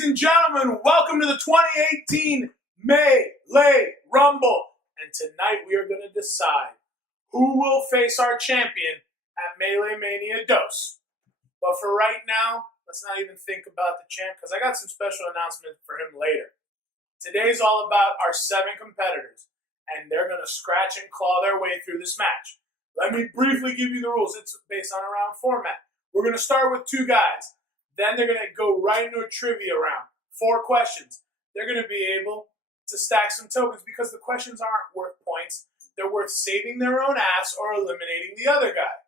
Ladies and gentlemen, welcome to the 2018 Melee Rumble. And tonight we are going to decide who will face our champion at Melee Mania Dos. But for right now, let's not even think about the champ because I got some special announcements for him later. Today's all about our 7 competitors, and they're going to scratch and claw their way through this match. Let me briefly give you the rules. It's based on a round format. We're going to start with 2 guys. Then they're going to go right into a trivia round. 4 questions. They're going to be able to stack some tokens because the questions aren't worth points. They're worth saving their own ass or eliminating the other guy.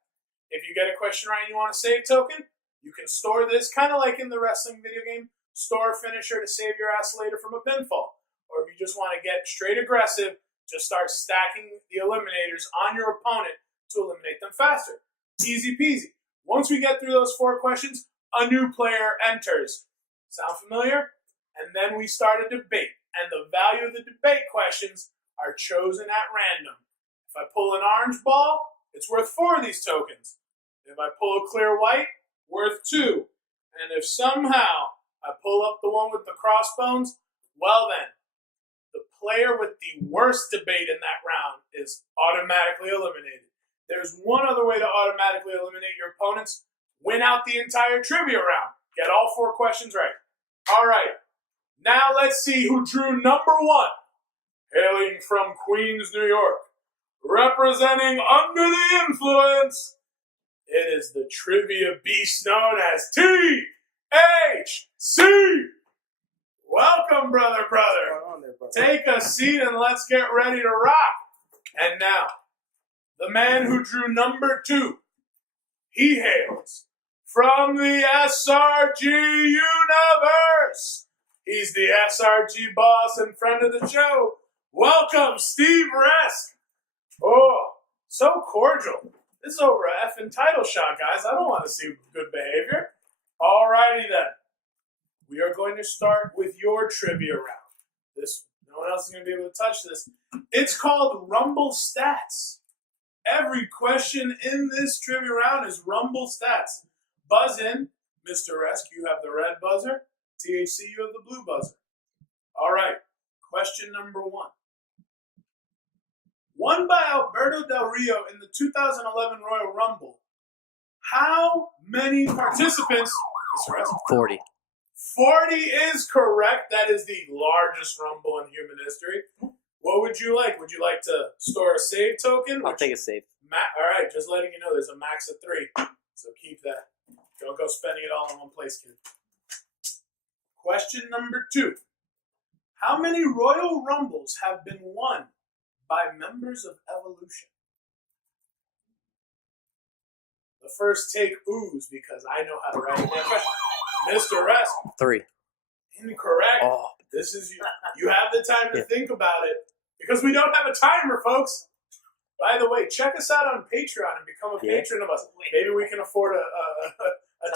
If you get a question right and you want a save token, you can store this, kind of like in the wrestling video game, store a finisher to save your ass later from a pinfall. Or if you just want to get straight aggressive, just start stacking the eliminators on your opponent to eliminate them faster. Easy peasy. Once we get through those 4 questions, a new player enters. Sound familiar? And then we start a debate. And the value of the debate questions are chosen at random. If I pull an orange ball, it's worth 4 of these tokens. If I pull a clear white, worth 2. And if somehow I pull up the one with the crossbones, well then, the player with the worst debate in that round is automatically eliminated. There's one other way to automatically eliminate your opponents. Win out the entire trivia round. Get all 4 questions right. All right. Now let's see who drew number 1. Hailing from Queens, New York. Representing Under the Influence. It is the trivia beast known as THC. Welcome, brother. Take a seat and let's get ready to rock. And now, the man who drew number 2. He hails from the SRG universe. He's the SRG boss and friend of the show. Welcome, Steve Resk. Oh, so cordial. This is over a effing title shot, guys. I don't want to see good behavior. All righty then. We are going to start with your trivia round. No one else is going to be able to touch this. It's called Rumble Stats. Every question in this trivia round is Rumble Stats. Buzz in. Mr. Resk, you have the red buzzer. THC, you have the blue buzzer. All right. Question number 1. Won by Alberto Del Rio in the 2011 Royal Rumble. How many participants? Mr. Resk? 40. 40 is correct. That is the largest Rumble in human history. What would you like? Would you like to store a save token? I'll take a save. All right, just letting you know there's a max of 3. So keep that. Don't go spending it all in one place, kid. Question number 2. How many Royal Rumbles have been won by members of Evolution? The first take ooze because I know how to write a question. Mr. Resk. 3. Incorrect. Oh. This is you have the time to think about it because we don't have a timer, folks. By the way, check us out on Patreon and become a patron of us. Maybe we can afford a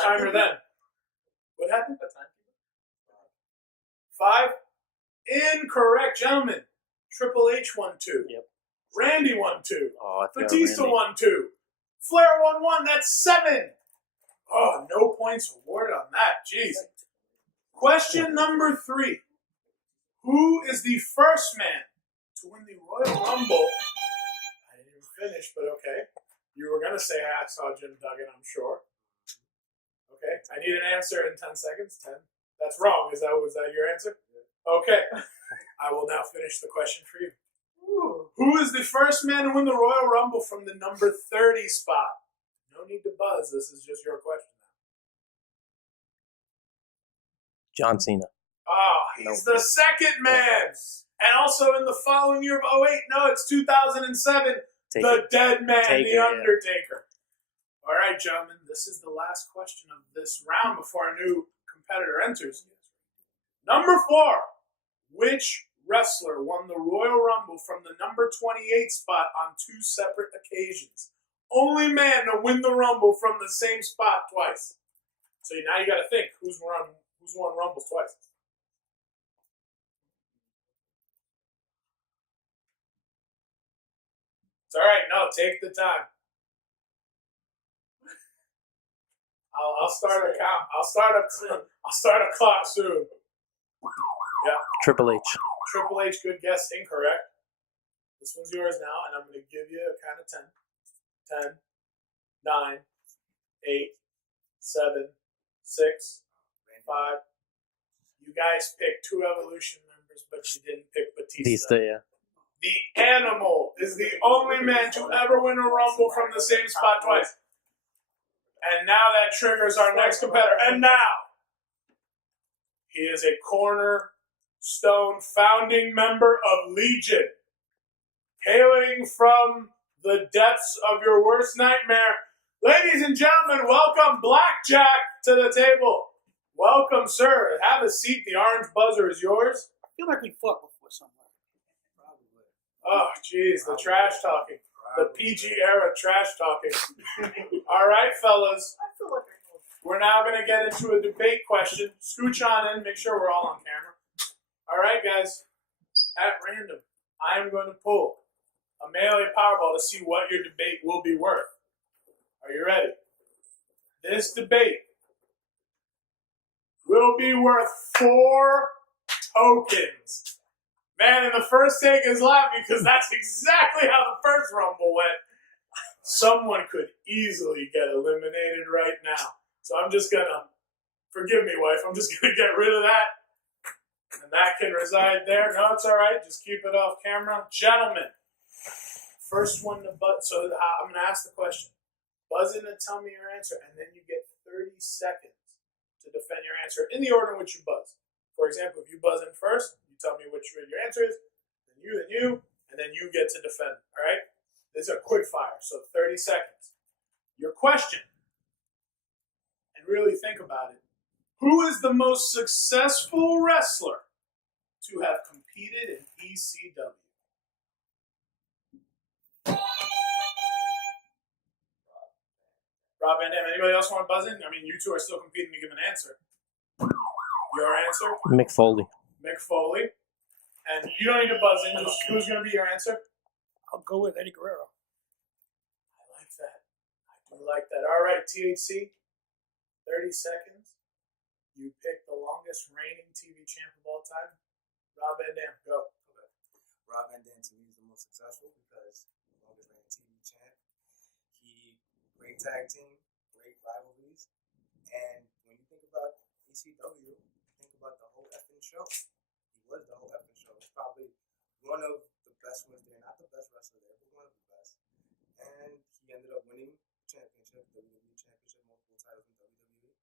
timer then. What happened? 5? Incorrect, gentlemen. Triple H won 2. Yep. Randy won 2. Oh, I Batista won 2. Flair won 1. That's 7. Oh, no points awarded on that. Jeez. Question number 3. Who is the first man to win the Royal Rumble? I didn't even finish, but okay. You were going to say Hacksaw Jim Duggan, I'm sure. Okay. I need an answer in 10 seconds. 10. That's wrong. Was that your answer? Okay. I will now finish the question for you. Who is the first man to win the Royal Rumble from the number 30 spot? No need to buzz. This is just your question now. John Cena. Oh, he's the second man. And also in the following year of 08, no, it's 2007, the Dead Man, The Undertaker. All right, gentlemen, this is the last question of this round before a new competitor enters. Number 4. Which wrestler won the Royal Rumble from the number 28 spot on 2 separate occasions? Only man to win the Rumble from the same spot twice. So now you got to think who's won Rumbles twice. It's all right. No, take the time. I'll start a count. I'll start a clock soon. Yeah. Triple H. Triple H, good guess, incorrect. This one's yours now, and I'm going to give you a count of 10. 10, 9, 8, 7, 6, 5. You guys picked 2 Evolution members, but you didn't pick Batista. Yeah. The Animal is the only man to ever win a Rumble from the same spot twice. And now that triggers our next competitor. And now, he is a cornerstone founding member of Legion. Hailing from the depths of your worst nightmare. Ladies and gentlemen, welcome Blackjack to the table. Welcome, sir. Have a seat. The orange buzzer is yours. I feel like we fought before somewhere. Oh, jeez, the trash talking. The PG era trash talking. All right, fellas. We're now going to get into a debate question. Scooch on in. Make sure we're all on camera. All right, guys. At random, I am going to pull a melee Powerball to see what your debate will be worth. Are you ready? This debate will be worth 4 tokens. Man, and the first take is laughing because that's exactly how the first Rumble went. Someone could easily get eliminated right now. So I'm just going to, forgive me, wife, I'm just going to get rid of that. And that can reside there. No, it's all right. Just keep it off camera. Gentlemen, first one to buzz. So I'm going to ask the question. Buzz in and tell me your answer, and then you get 30 seconds to defend your answer in the order in which you buzz. For example, if you buzz in first, you tell me which your answer is, then you, and then you get to defend. All right? This is a quick fire, so 30 seconds. Your question, and really think about it. Who is the most successful wrestler to have competed in ECW? Rob Van Dam. Anybody else want to buzz in? I mean, you two are still competing to give an answer. Your answer? Mick Foley. Mick Foley. And you don't need to buzz in. Just who's going to be your answer? I'll go with Eddie Guerrero. I like that. I do like that. All right, THC. 30 seconds. You pick the longest reigning TV champ of all time. Rob Van Dam, go. Okay. Rob Van Dam to me is the most successful because the longest reigning TV champ. Great tag team, great rivalries. And when you think about ECW, think about the whole effing show. He was the whole effing show. He's probably one of the best ones there. Not the best wrestler there, but one of the best. And he ended up winning championship, WWE championship, multiple titles in WWE.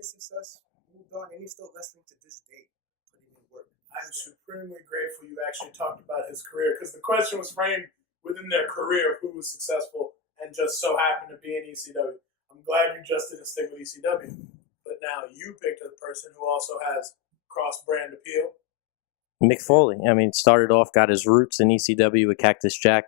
His success moved on, and he's still wrestling to this day. Putting in work. I'm supremely grateful you actually talked about his career because the question was framed within their career of who was successful and just so happened to be in ECW. I'm glad you just didn't stick with ECW. But now you picked a person who also has cross-brand appeal. Mick Foley. I mean, started off, got his roots in ECW with Cactus Jack,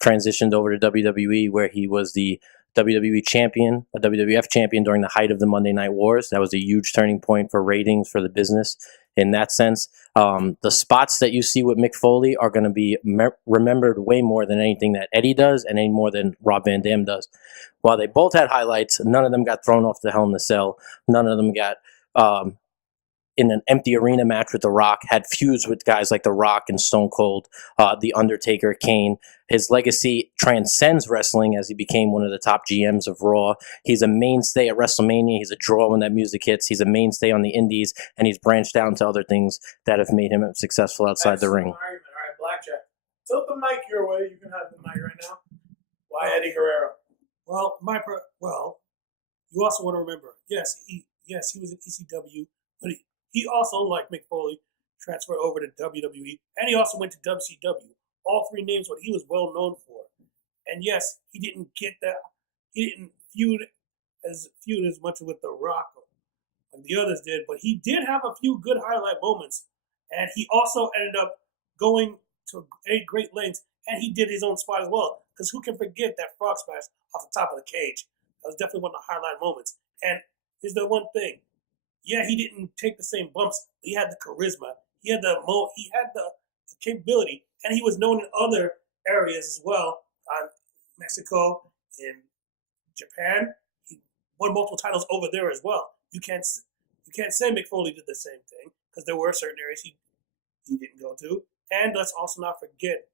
transitioned over to WWE where he was the WWE champion, a WWF champion during the height of the Monday Night Wars. That was a huge turning point for ratings for the business in that sense. The spots that you see with Mick Foley are going to be remembered way more than anything that Eddie does and any more than Rob Van Dam does. While they both had highlights, none of them got thrown off the Hell in the Cell. None of them got in an empty arena match with The Rock, had feuds with guys like The Rock and Stone Cold, The Undertaker, Kane. His legacy transcends wrestling as he became one of the top GMs of Raw. He's a mainstay at WrestleMania. He's a draw when that music hits. He's a mainstay on the indies, and he's branched out into other things that have made him successful outside the ring. All right, Blackjack. Tilt the mic your way. You can have the mic right now. Why Eddie Guerrero? Well, you also want to remember, yes, he was in ECW, but he also, like Mick Foley, transferred over to WWE, and he also went to WCW. All 3 names what he was well known for. And yes, he didn't get that. He didn't feud as much with The Rock like the others did, but he did have a few good highlight moments. And he also ended up going to great lengths, and he did his own spot as well. Because who can forget that frog splash off the top of the cage? That was definitely one of the highlight moments. And here's the one thing. Yeah, he didn't take the same bumps. But he had the charisma. He had the capability, and he was known in other areas as well. Mexico, in Japan, he won multiple titles over there as well. You can't say Mick Foley did the same thing because there were certain areas he didn't go to. And let's also not forget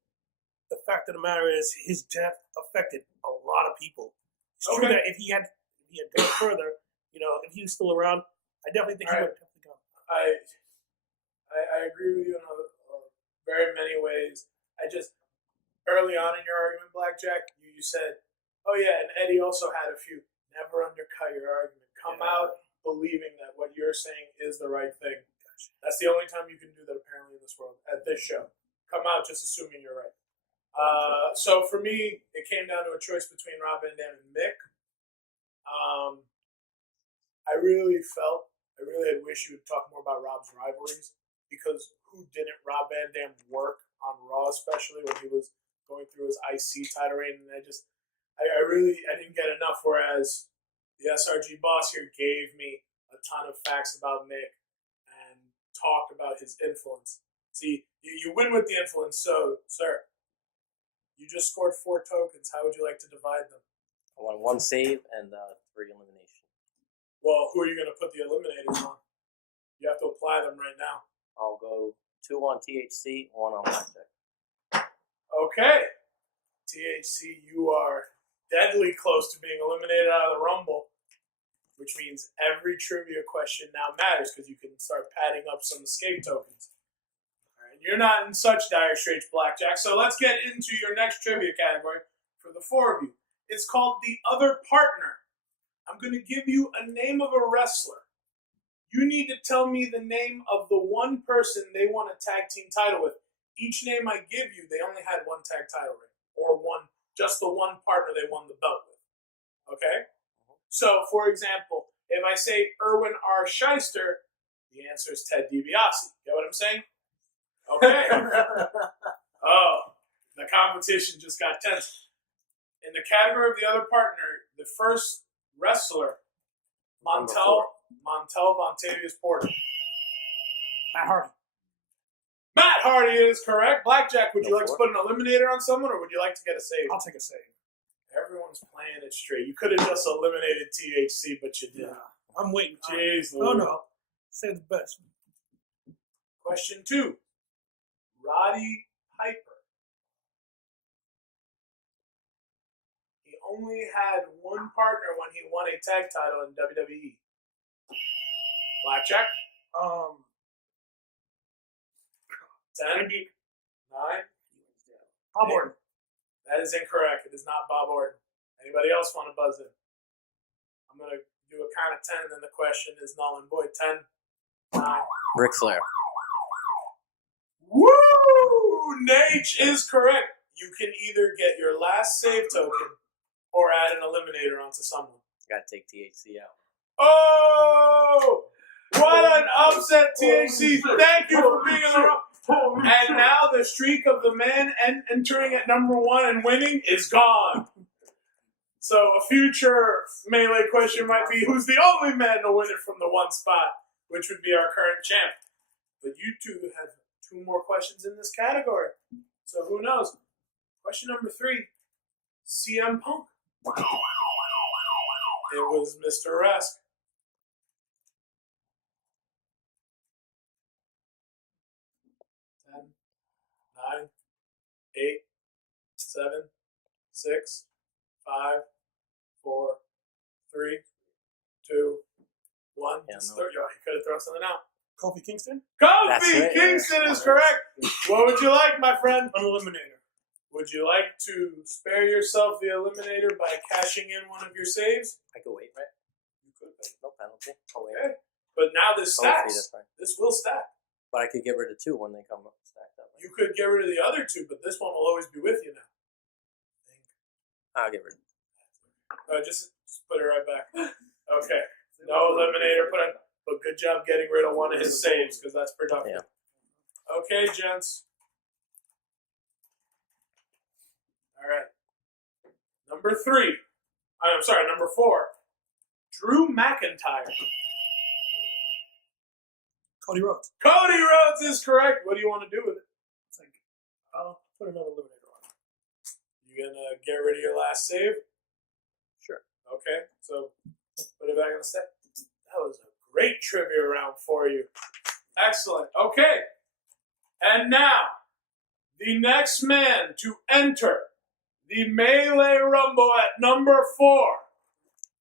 the fact of the matter is his death affected a lot of people. It's true that if he had gone further, if he was still around, I definitely think he would have definitely gone. I agree with you in very many ways. I just early on in your argument, Blackjack, you said, "Oh yeah," and Eddie also had a few. Never undercut your argument. Come out believing that what you're saying is the right thing. That's the only time you can do that apparently in this world at this show. Come out just assuming you're right. So for me, it came down to a choice between Rob Van Dam and Mick. I really had wished you would talk more about Rob's rivalries, because who didn't Rob Van Dam work on Raw, especially when he was going through his IC title reign? And I didn't get enough, whereas the SRG boss here gave me a ton of facts about Mick and talked about his influence. See, you win with the influence, so, sir, you just scored 4 tokens. How would you like to divide them? I want 1 save and 3 elimination. Well, who are you going to put the eliminators on? You have to apply them right now. I'll go 2 on THC, 1 on Blackjack. Okay. THC, you are deadly close to being eliminated out of the Rumble, which means every trivia question now matters because you can start padding up some escape tokens. All right, you're not in such dire straits, Blackjack, so let's get into your next trivia category for the 4 of you. It's called The Other Partner. I'm going to give you a name of a wrestler. You need to tell me the name of the one person they won a tag team title with. Each name I give you, they only had 1 tag title ring, or just the one partner they won the belt with. Okay? So, for example, if I say Erwin R. Shyster, the answer is Ted DiBiase. Get what I'm saying? Okay. Oh, the competition just got tense. In the category of The Other Partner, the first wrestler, Montel Vontavious Porter. Matt Hardy is correct. Blackjack, would you like to put an eliminator on someone, or would you like to get a save? I'll take a save. Everyone's playing it straight. You could have just eliminated THC, but you didn't. I'm waiting. Jeez, No. Save the best. Question 2. Roddy Piper. He only had 1 partner when he won a tag title in WWE. Blackjack? 10, 9. Bob Orton. That is incorrect. It is not Bob Orton. Anybody else want to buzz in? I'm going to do a count of 10, and then the question is null and void. 10, 9. Ric Flair. Woo! Nate is correct. You can either get your last save token or add an eliminator onto someone. Gotta take THC out. Oh! What an upset, THC. Thank you for being in the room. And now the streak of the man entering at number 1 and winning is gone. So a future melee question might be, who's the only man to win it from the 1 spot, which would be our current champ. But you two have 2 more questions in this category. So who knows? Question number 3, CM Punk. It was Mr. Rask. 10, 9, 8, 7, 6, 5, 4, 3, 2, 1. Yeah, You could have thrown something out. Kofi Kingston? Kofi Kingston is correct. What would you like, my friend? An eliminator. Would you like to spare yourself the eliminator by cashing in one of your saves? I could wait, right? You could. No penalty. I'll wait. Okay. But now this Hopefully stacks. that's fine. This will stack. But I could get rid of 2 when they come up stacked up. You could get rid of the other 2, but this one will always be with you now. I'll get rid of it. Just put it right back. Okay. No eliminator. But good job getting rid of one of his saves, because that's productive. Yeah. Okay, gents. All right. Number 4. Drew McIntyre. Cody Rhodes. Cody Rhodes is correct. What do you want to do with it? It's like, I'll put another eliminator on. You gonna get rid of your last save? Sure. Okay. So put it back in the set. That was a great trivia round for you. Excellent. Okay. And now, the next man to enter the Melee Rumble at number 4,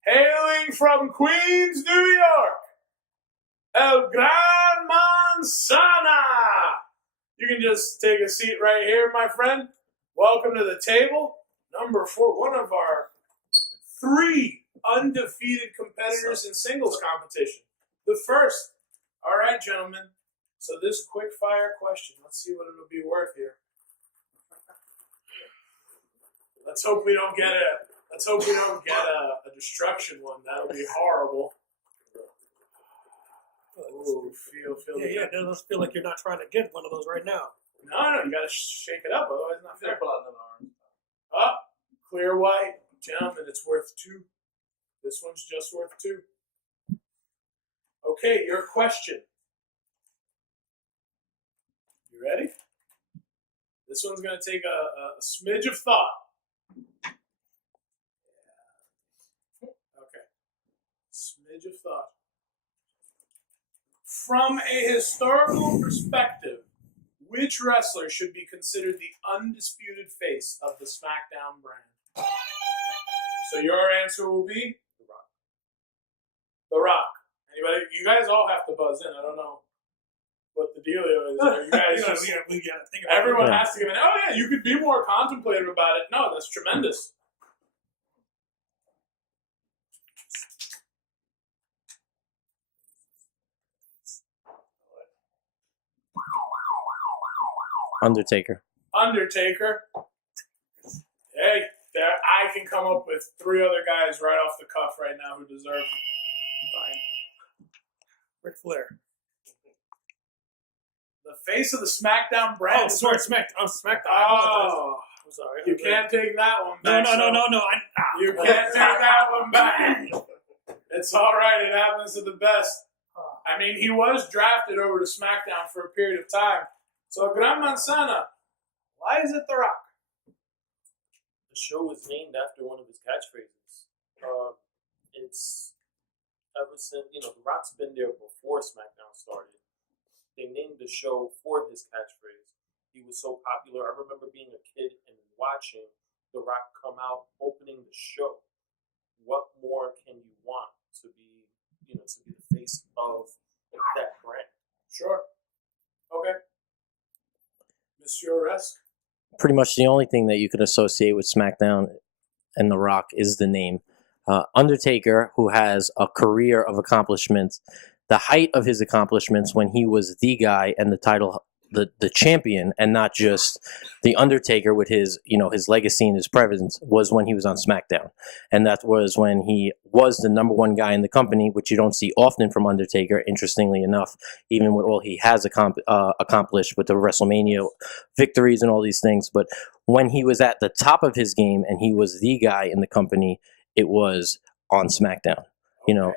hailing from Queens, New York, El Gran Manzana. You can just take a seat right here, my friend. Welcome to the table. Number 4, one of our 3 undefeated competitors in singles competition. The first. All right, gentlemen. So this quick fire question. Let's see what it'll be worth here. Let's hope we don't get a destruction one. That'll be horrible. Ooh, feel Yeah, it doesn't feel like you're not trying to get one of those right now. No, you gotta shake it up, otherwise it's not fair. Oh, clear white. Gentlemen, it's worth 2. This one's just worth 2. Okay, your question. You ready? This one's gonna take a smidge of thought. Okay. Smidge of thought. From a historical perspective, which wrestler should be considered the undisputed face of the SmackDown brand? So your answer will be? The Rock. The Rock. Anybody? You guys all have to buzz in. I don't know what the dealio is. You guys we gotta think about everyone it. has to give an, oh yeah, you could be more contemplative about it. No, that's tremendous. Undertaker. Hey, I can come up with 3 other guys right off the cuff right now who deserve it. Ric Flair. The face of the SmackDown brand. Oh, sorry, SmackDown. Oh, I'm sorry. you can't take that one back. No. You can't take that one back. It's all right. It happens to the best. I mean, he was drafted over to SmackDown for a period of time. So, Gran Manzana, why is it The Rock? The show was named after one of his catchphrases. It's ever since, The Rock's been there before SmackDown started. They named the show for his catchphrase. He was so popular. I remember being a kid and watching The Rock come out opening the show. What more can you want to be, to be the face of that brand? Sure. Okay. Monsieur Resk? Pretty much the only thing that you could associate with SmackDown and The Rock is the name. Undertaker, who has a career of accomplishments, the height of his accomplishments when he was the guy and the title, the champion, and not just the Undertaker with his, his legacy and his presence, was when he was on SmackDown. And that was when he was the number 1 guy in the company, which you don't see often from Undertaker, interestingly enough, even with all he has accomplished with the WrestleMania victories and all these things. But when he was at the top of his game and he was the guy in the company, it was on SmackDown. You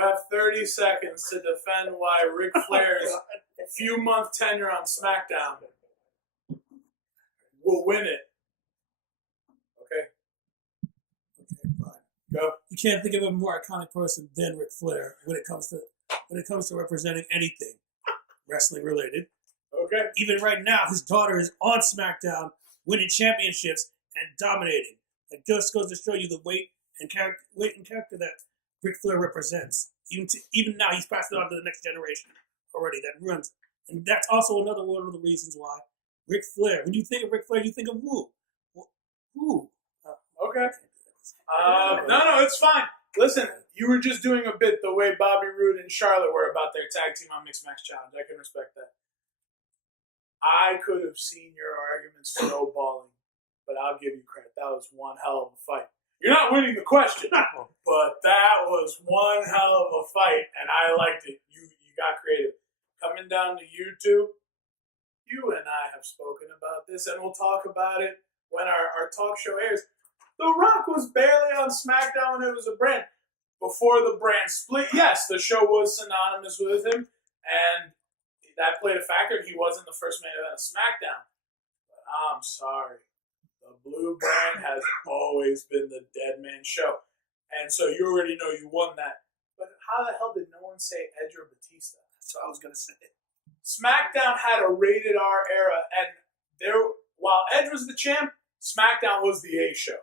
have 30 seconds to defend why Ric Flair's few-month tenure on SmackDown will win it. Okay, fine. Go. You can't think of a more iconic person than Ric Flair when it comes to representing anything wrestling related. Okay. Even right now, his daughter is on SmackDown, winning championships and dominating. It just goes to show you the weight and character that Ric Flair represents. Even now, he's passed it on to the next generation already that runs. And that's also another one of the reasons why Ric Flair, when you think of Ric Flair, you think of who? Who? Okay. No, it's fine. Listen, you were just doing a bit the way Bobby Roode and Charlotte were about their tag team on Mixed Match Challenge. I can respect that. I could have seen your arguments snowballing, but I'll give you credit. That was one hell of a fight. You're not winning the question, but that was one hell of a fight, and I liked it. You got creative. Coming down to you two, you and I have spoken about this, and we'll talk about it when our talk show airs. The Rock was barely on SmackDown when it was a brand. Before the brand split, yes, the show was synonymous with him, and that played a factor. He wasn't the first main event of SmackDown. But I'm sorry. The blue brand has always been the dead man show. And so you already know you won that. But how the hell did no one say Edge or Batista? That's what I was gonna say. SmackDown had a rated R era, and while Edge was the champ, SmackDown was the A show.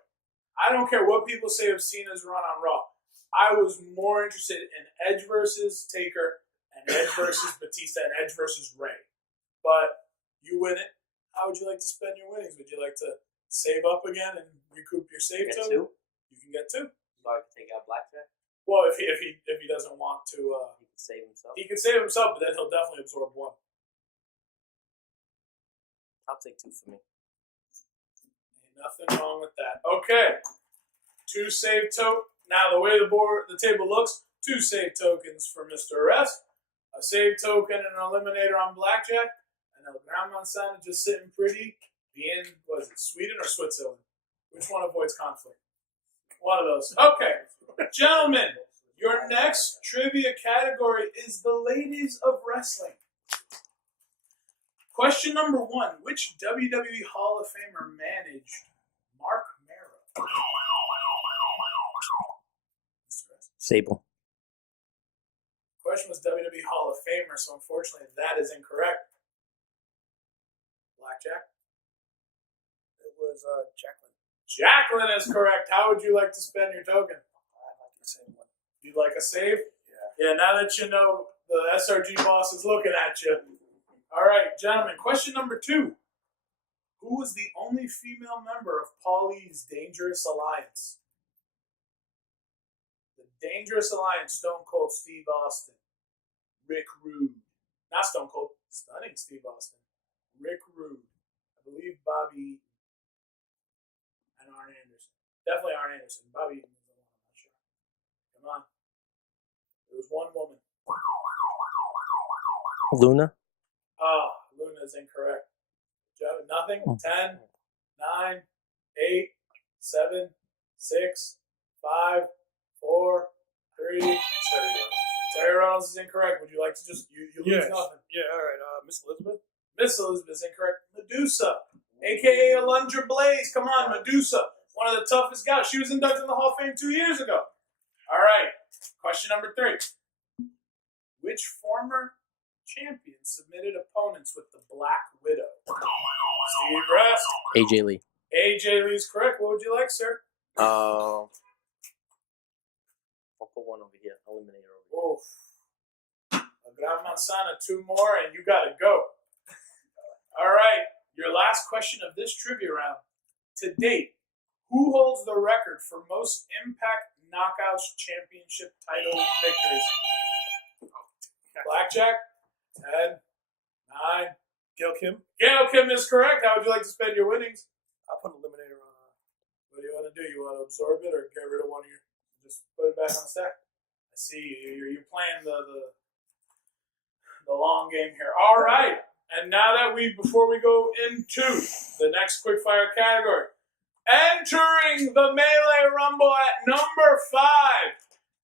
I don't care what people say of Cena's run on Raw. I was more interested in Edge versus Taker and Edge versus Batista and Edge versus Rey. But you win it. How would you like to spend your winnings? Would you like to save up again and recoup your save Get token? two. You can get two. So I can take out Blackjack. Well, if he doesn't want to, He can save himself. he can save himself, but then he'll definitely absorb one. I'll take two for me. Ain't nothing wrong with that. Okay, two save token. Now the way the table looks, two save tokens for Mr. Arrest, a save token and an eliminator on Blackjack, and El Gran Manzana just sitting pretty, being was it Sweden or Switzerland? Which one avoids conflict? One of those. Okay, gentlemen, your next trivia category is the ladies of wrestling. Question number 1: which WWE Hall of Famer managed Mark Mero? Sable. Question was WWE Hall of Famer, so unfortunately that is incorrect. Blackjack? It was Jacqueline. Jacqueline is correct. How would you like to spend your token? I'd like the same one. You'd like a save? Yeah. Yeah, now that you know the SRG boss is looking at you. All right, gentlemen, question number 2. Who was the only female member of Paulie's Dangerous Alliance? The Dangerous Alliance, Stone Cold Steve Austin, Rick Rude. Not Stone Cold, Stunning Steve Austin, Rick Rude. I believe Bobby Eaton. And Arn Anderson. Definitely Arn Anderson. Bobby Eaton is the one, I'm not sure. Come on. There was one woman. Luna. Oh, Luna is incorrect. Nothing. 10, 9, 8, 7, 6, 5, 4, 3. Terry Reynolds is incorrect. Would you like to just you lose nothing? Yeah, all right. Miss Elizabeth? Miss Elizabeth is incorrect. Medusa, aka Alundra Blaze. Come on, Medusa. One of the toughest guys. She was inducted in the Hall of Fame 2 years ago. All right. Question number 3. Which former champion submitted opponents with the Black Widow? Steve Rest. AJ Lee. AJ Lee is correct. What would you like, sir? I'll put one over here. Eliminator over here. Oof. A Gran Manzana, 2 more, and you got to go. All right. Your last question of this trivia round. To date, who holds the record for most Impact Knockouts Championship title victories? Blackjack? 10, 9. Gail Kim? Gail Kim is correct. How would you like to spend your winnings? I'll put Eliminator on her. What do you want to do? You want to absorb it or get rid of one of your? Just put it back on the stack. I see you're playing the long game here. All right, and now that before we go into the next quickfire category, entering the Melee Rumble at number 5,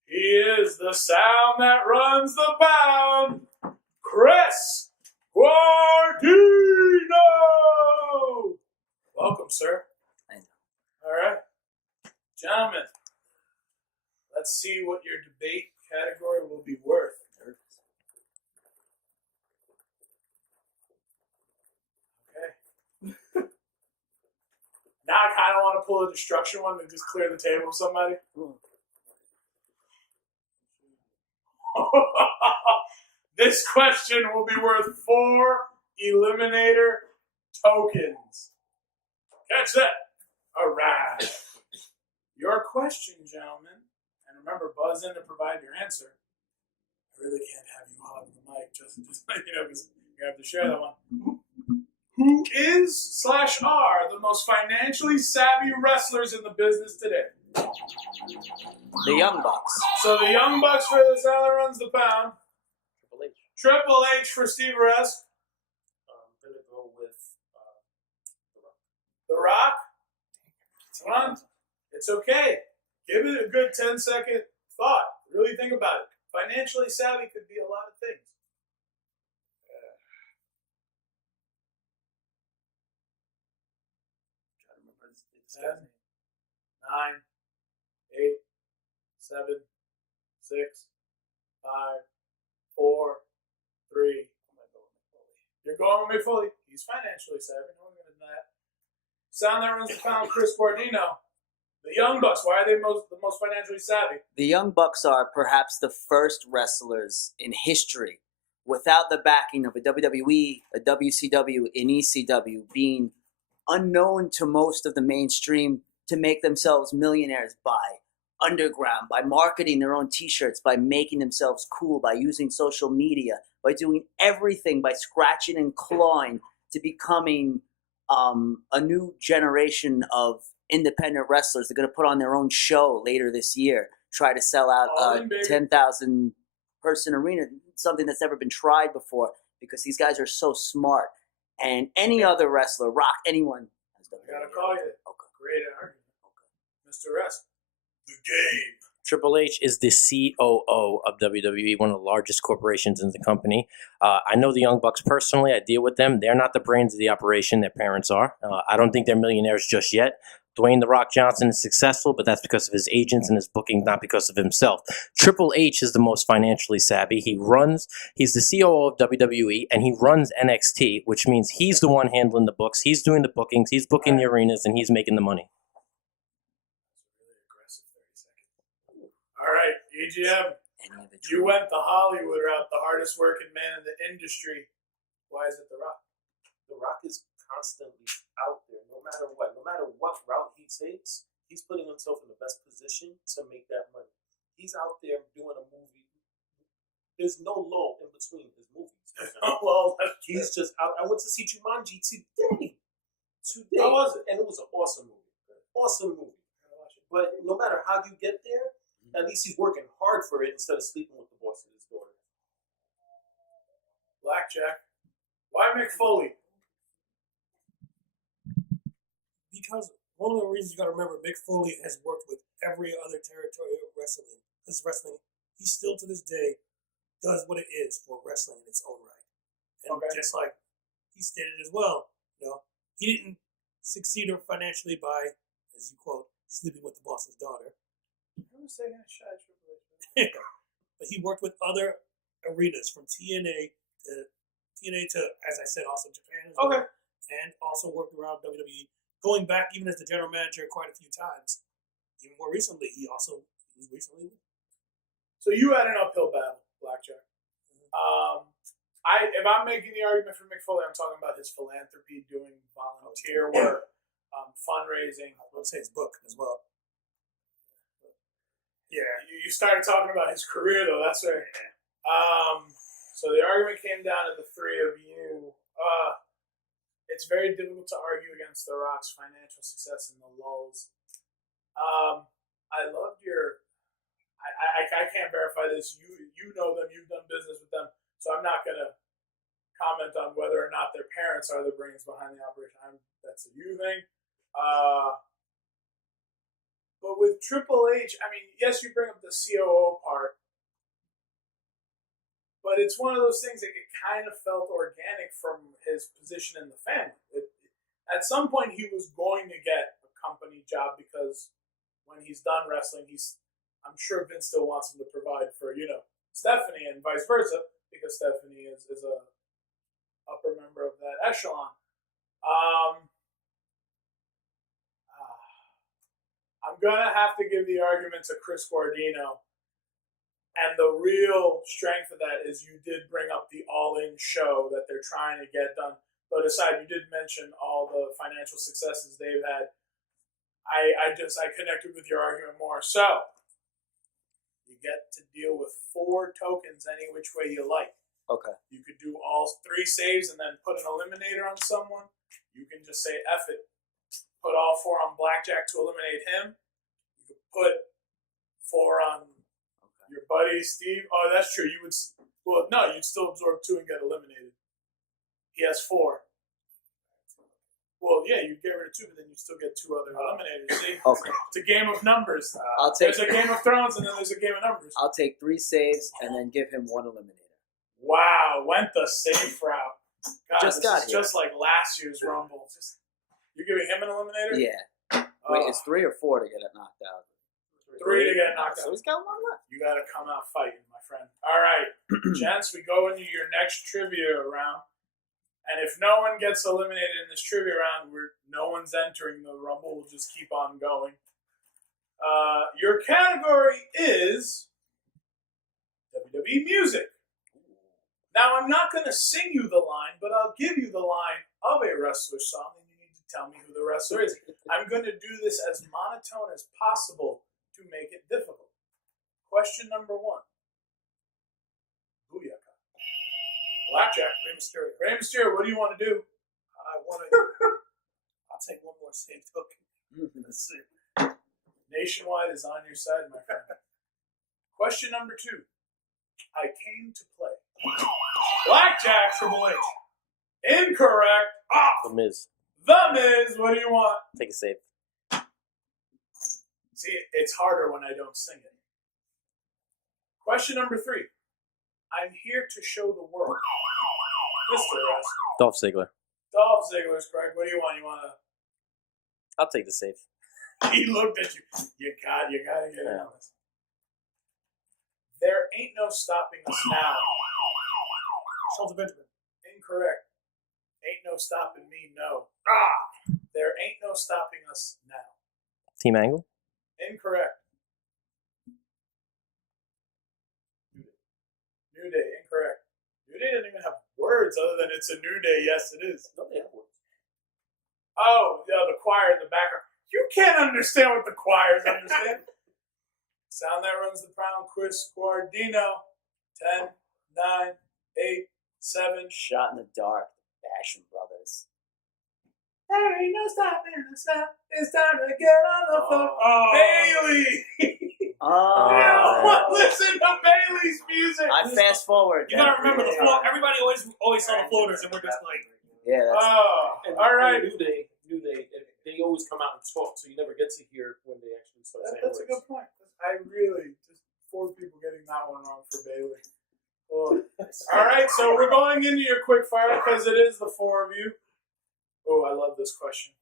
he is the sound that runs the pound, Chris Guardino. Welcome, sir. Thank you. All right. Gentlemen, let's see what your debate category will be worth. Okay. Now I kind of want to pull a destruction one and just clear the table of somebody. This question will be worth 4 Eliminator tokens. Catch that. All right. Your question, gentlemen, and remember, buzz in to provide your answer. I really can't have you hog the mic, just because you have to share that one. Who is / are the most financially savvy wrestlers in the business today? The Young Bucks. So the Young Bucks for the sound that runs the pound. Triple H. Triple H for Steve Rest. I'm going to go with The Rock. Come on. It's okay. Give it a good 10-second thought. Really think about it. Financially savvy could be a lot of things. 10, 9, 8, 7, 6, 5, 4, 3. You're going with McFoley. He's financially savvy. No one's going to deny that. Sound that runs the pound, Chris Guardino. The Young Bucks, why are they the most financially savvy? The Young Bucks are perhaps the first wrestlers in history without the backing of a WWE, a WCW, an ECW being unknown to most of the mainstream to make themselves millionaires by underground, by marketing their own t-shirts, by making themselves cool, by using social media, by doing everything, by scratching and clawing to becoming a new generation of independent wrestlers. They're going to put on their own show later this year, try to sell out a 10,000 person arena, something that's never been tried before because these guys are so smart. And any other wrestler, Rock, anyone. I got to call you. Okay. Great argument. Okay. Mr. S. The game. Triple H is the COO of WWE, one of the largest corporations in the company. I know the Young Bucks personally. I deal with them. They're not the brains of the operation. Their parents are. I don't think they're millionaires just yet. Dwayne "The Rock" Johnson is successful, but that's because of his agents and his booking, not because of himself. Triple H is the most financially savvy. He's the COO of WWE, and he runs NXT, which means he's the one handling the books. He's doing the bookings. He's booking the arenas, and he's making the money. All right, EGM. You went the Hollywood route, the hardest working man in the industry. Why is it The Rock? The Rock is constantly out there, no matter what route he takes. He's putting himself in the best position to make that money. He's out there doing a movie. There's no lull in between his movies. Well, he's just out. I went to see Jumanji today. How was it? And it was an awesome movie. Awesome movie. But no matter how you get there, at least he's working hard for it instead of sleeping with the boss of his daughter. Blackjack. Why McFoley? Because one of the reasons you got to remember, Mick Foley has worked with every other territory of wrestling. Because wrestling, he still to this day does what it is for wrestling in its own right. And just like he stated as well, he didn't succeed financially by, as you quote, sleeping with the boss's daughter. But he worked with other arenas from TNA to, as I said, also Japan as well. And also worked around WWE. Going back even as the general manager quite a few times. Even more recently, he was recently. So you had an uphill battle, Blackjack. If I'm making the argument for McFoley, I'm talking about his philanthropy, doing volunteer work, fundraising. I would say his book as well. Yeah, you started talking about his career though. That's right. So the argument came down to the three of you. It's very difficult to argue against The Rock's financial success in the lulls. I loved your. I can't verify this. You know them. You've done business with them. So I'm not gonna comment on whether or not their parents are the brains behind the operation. That's a you thing. But with Triple H, I mean, yes, you bring up the COO part, but it's one of those things that it kind of felt organic from his position in the family. At some point, he was going to get a company job because when he's done wrestling, I'm sure Vince still wants him to provide for, Stephanie and vice versa, because Stephanie is a upper member of that echelon. I'm going to have to give the argument to Chris Guardino. And the real strength of that is you did bring up the all-in show that they're trying to get done. But aside, you did mention all the financial successes they've had. I connected with your argument more. So, you get to deal with 4 tokens any which way you like. Okay. You could do all 3 saves and then put an eliminator on someone. You can just say, F it. Put all 4 on Blackjack to eliminate him. You could put 4 on your buddy Steve. Oh, that's true. You'd still absorb 2 and get eliminated. He has 4. Well, yeah, you get rid of 2, but then you still get 2 other eliminators. See? Okay. It's a game of numbers. There's a Game of Thrones, and then there's a game of numbers. I'll take 3 saves and then give him 1 eliminator. Wow, went the safe route. God, Just like last year's Rumble. You're giving him an eliminator? Yeah. Wait, it's 3 or 4 to get it knocked out. 3 to get knocked So out. he's got one left. You got to come out fighting, my friend. All right, gents, we go into your next trivia round. And if no one gets eliminated in this trivia round, no one's entering the Rumble. We'll just keep on going. Your category is WWE music. Now, I'm not going to sing you the line, but I'll give you the line of a wrestler's song, and you need to tell me who the wrestler is. I'm going to do this as monotone as possible to make it difficult. Question number 1. Booyaka. Blackjack. Rey Mysterio. Rey Mysterio, what do you want to do? I want to. I'll take one more save token. Let's see. Nationwide is on your side, my friend. Question number 2. I came to play. Blackjack. Triple H. Incorrect. The Miz. The Miz, what do you want? Take a save. See, it's harder when I don't sing it. Question number 3. I'm here to show the world. Mr. S. Dolph Ziggler. Dolph Ziggler's correct. What do you want? You want to... I'll take the save. He looked at you. You got to get it on this. There ain't no stopping us now. Shelton Benjamin. Incorrect. Ain't no stopping me, no. There ain't no stopping us now. Team Angle. Incorrect. New Day. Incorrect. New Day doesn't even have words other than it's a new day. Yes, it is. No, they have words. Oh, yeah, the choir in the background. You can't understand what the choirs understand. Sound that runs the crown, Chris Guardino. 10, 9, 8, 7. Shot in the dark. Basham Brothers. There ain't no stopping us now. It's time to get on the floor. Bailey! Listen to Bailey's music. I fast forward. You gotta remember the floor. Everybody always saw the floaters, and we're just like, Yeah, that's And, all right. and New Day, they always come out and talk, so you never get to hear when they actually start saying That's a good point. I really just 4 people getting that one wrong for Bailey. Oh. All right, so we're going into your quick fire because it is the 4 of you. Oh, I love this question.